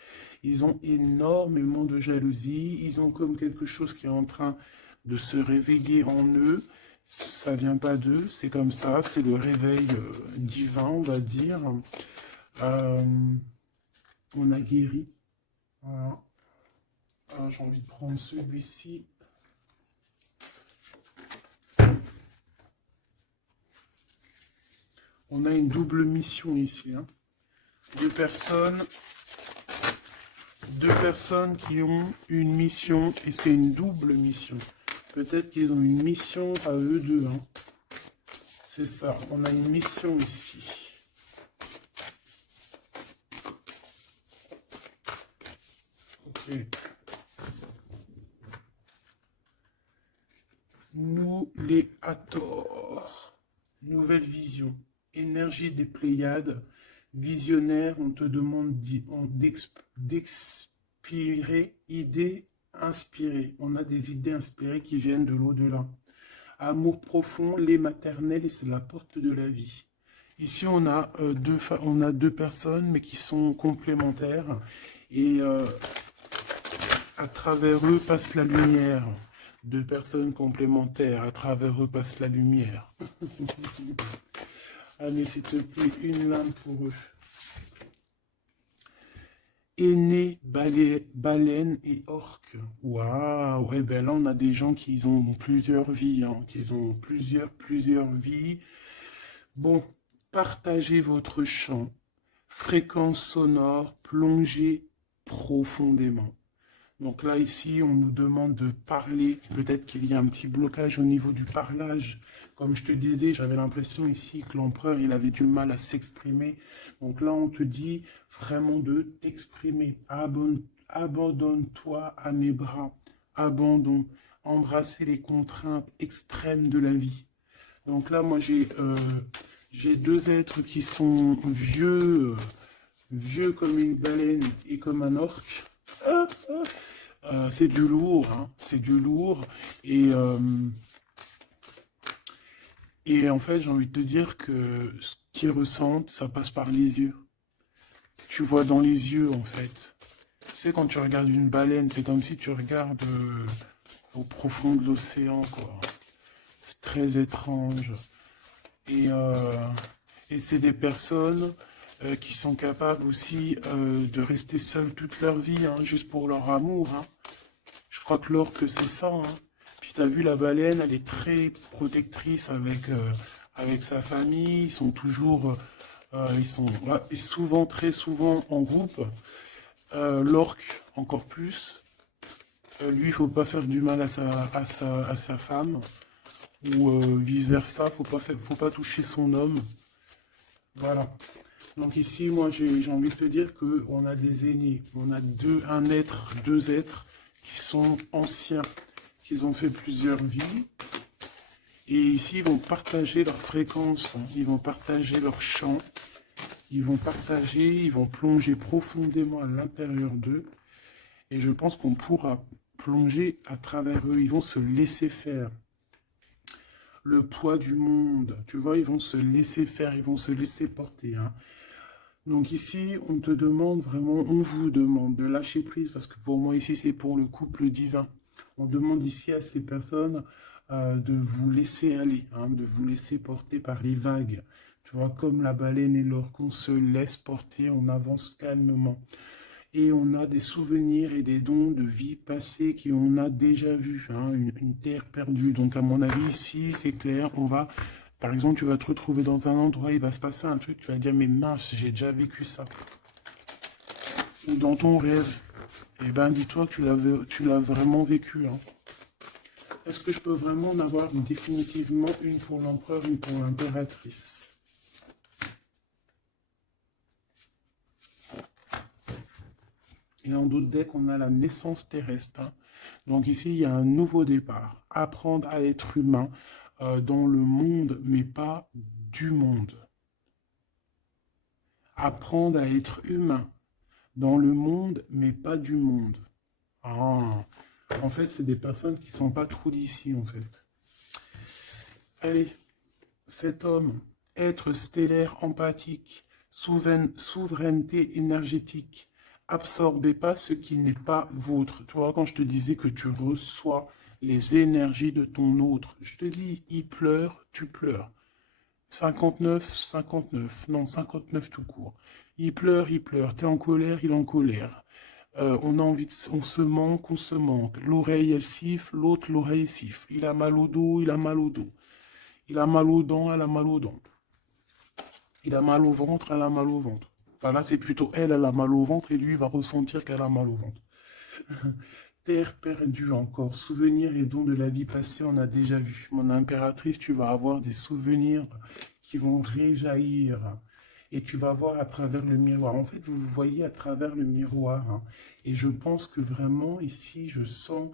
Ils ont énormément de jalousie. Ils ont comme quelque chose qui est en train de se réveiller en eux. Ça vient pas d'eux, c'est comme ça. C'est le réveil divin, on va dire. Euh, on a guéri. Voilà. Ah, j'ai envie de prendre celui-ci. On a une double mission ici, hein. Deux personnes qui ont une mission et c'est une double mission. Peut-être qu'ils ont une mission à eux deux, hein. C'est ça, on a une mission ici. Et nous les Hathor. Nouvelle vision. Énergie des Pléiades. Visionnaire, on te demande d'expirer, idées inspirées. On a des idées inspirées qui viennent de l'au-delà. Amour profond, lait maternel, et c'est la porte de la vie. Ici, on a deux personnes, mais qui sont complémentaires. Et à travers eux passe la lumière. Deux personnes complémentaires, à travers eux passe la lumière. Allez, s'il te plaît, une lame pour eux. Aîné, baleine et orque. Waouh, ouais, ben là, on a des gens qui ont plusieurs vies, hein, qui ont plusieurs vies. Bon, partagez votre chant, fréquence sonore, plongez profondément. Donc là, ici, on nous demande de parler. Peut-être qu'il y a un petit blocage au niveau du parlage. Comme je te disais, j'avais l'impression ici que l'empereur, il avait du mal à s'exprimer. Donc là, on te dit vraiment de t'exprimer. Abandonne-toi à mes bras. Abandon. Embrasser les contraintes extrêmes de la vie. Donc là, moi, j'ai deux êtres qui sont vieux comme une baleine et comme un orque. C'est du lourd, hein, c'est du lourd. Et en fait, j'ai envie de te dire que ce qu'ils ressentent, ça passe par les yeux. Tu vois dans les yeux, en fait. Tu sais, quand tu regardes une baleine, c'est comme si tu regardes au profond de l'océan, quoi. C'est très étrange. Et c'est des personnes qui sont capables aussi de rester seules toute leur vie, hein, juste pour leur amour. Hein. Je crois que l'orque, c'est ça. Hein. Puis tu as vu, la baleine, elle est très protectrice avec sa famille. Ils sont toujours, ils sont ouais, souvent, très souvent en groupe. L'orque, encore plus. Lui, il faut pas faire du mal à sa femme. Ou vice-versa, faut pas toucher son homme. Voilà. Donc ici, moi, j'ai envie de te dire qu'on a des aînés. On a deux êtres qui sont anciens, qui ont fait plusieurs vies. Et ici, ils vont partager leur fréquence, hein. Ils vont partager leur chant. Ils vont plonger profondément à l'intérieur d'eux. Et je pense qu'on pourra plonger à travers eux. Ils vont se laisser faire. Le poids du monde, tu vois, ils vont se laisser faire, ils vont se laisser porter. Hein. Donc ici, on te demande vraiment, on vous demande de lâcher prise, parce que pour moi ici, c'est pour le couple divin. On demande ici à ces personnes de vous laisser aller, hein, de vous laisser porter par les vagues. Tu vois, comme la baleine et l'orque, on se laisse porter, on avance calmement. Et on a des souvenirs et des dons de vie passée qu'on a déjà vus, hein, une terre perdue. Donc à mon avis, ici, c'est clair, par exemple, tu vas te retrouver dans un endroit, il va se passer un truc, tu vas dire, mais mince, j'ai déjà vécu ça. Ou dans ton rêve, eh ben dis-toi que tu l'as vraiment vécu. Hein. Est-ce que je peux vraiment en avoir définitivement une pour l'empereur, une pour l'impératrice? Et en d'autres decks, on a la naissance terrestre. Hein. Donc ici, il y a un nouveau départ. Apprendre à être humain dans le monde, mais pas du monde. Apprendre à être humain dans le monde, mais pas du monde. Ah, en fait, c'est des personnes qui ne sont pas trop d'ici, en fait. Allez, cet homme, être stellaire empathique, souveraineté énergétique, absorbez pas ce qui n'est pas vôtre. Tu vois, quand je te disais que tu reçois les énergies de ton autre, je te dis, il pleure, tu pleures. 59, non, 59 tout court. Il pleure, t'es en colère, il est en colère. On a envie on se manque, on se manque. L'oreille, elle siffle, l'autre, l'oreille siffle. Il a mal au dos, il a mal au dos. Il a mal aux dents, elle a mal aux dents. Il a mal au ventre, elle a mal au ventre. Enfin là, c'est plutôt elle a mal au ventre et lui, il va ressentir qu'elle a mal au ventre. Terre perdue encore, souvenirs et dons de la vie passée, on a déjà vu. Mon impératrice, tu vas avoir des souvenirs qui vont réjaillir. et tu vas voir à travers le miroir. En fait, vous voyez à travers le miroir, hein. Et je pense que vraiment ici, je sens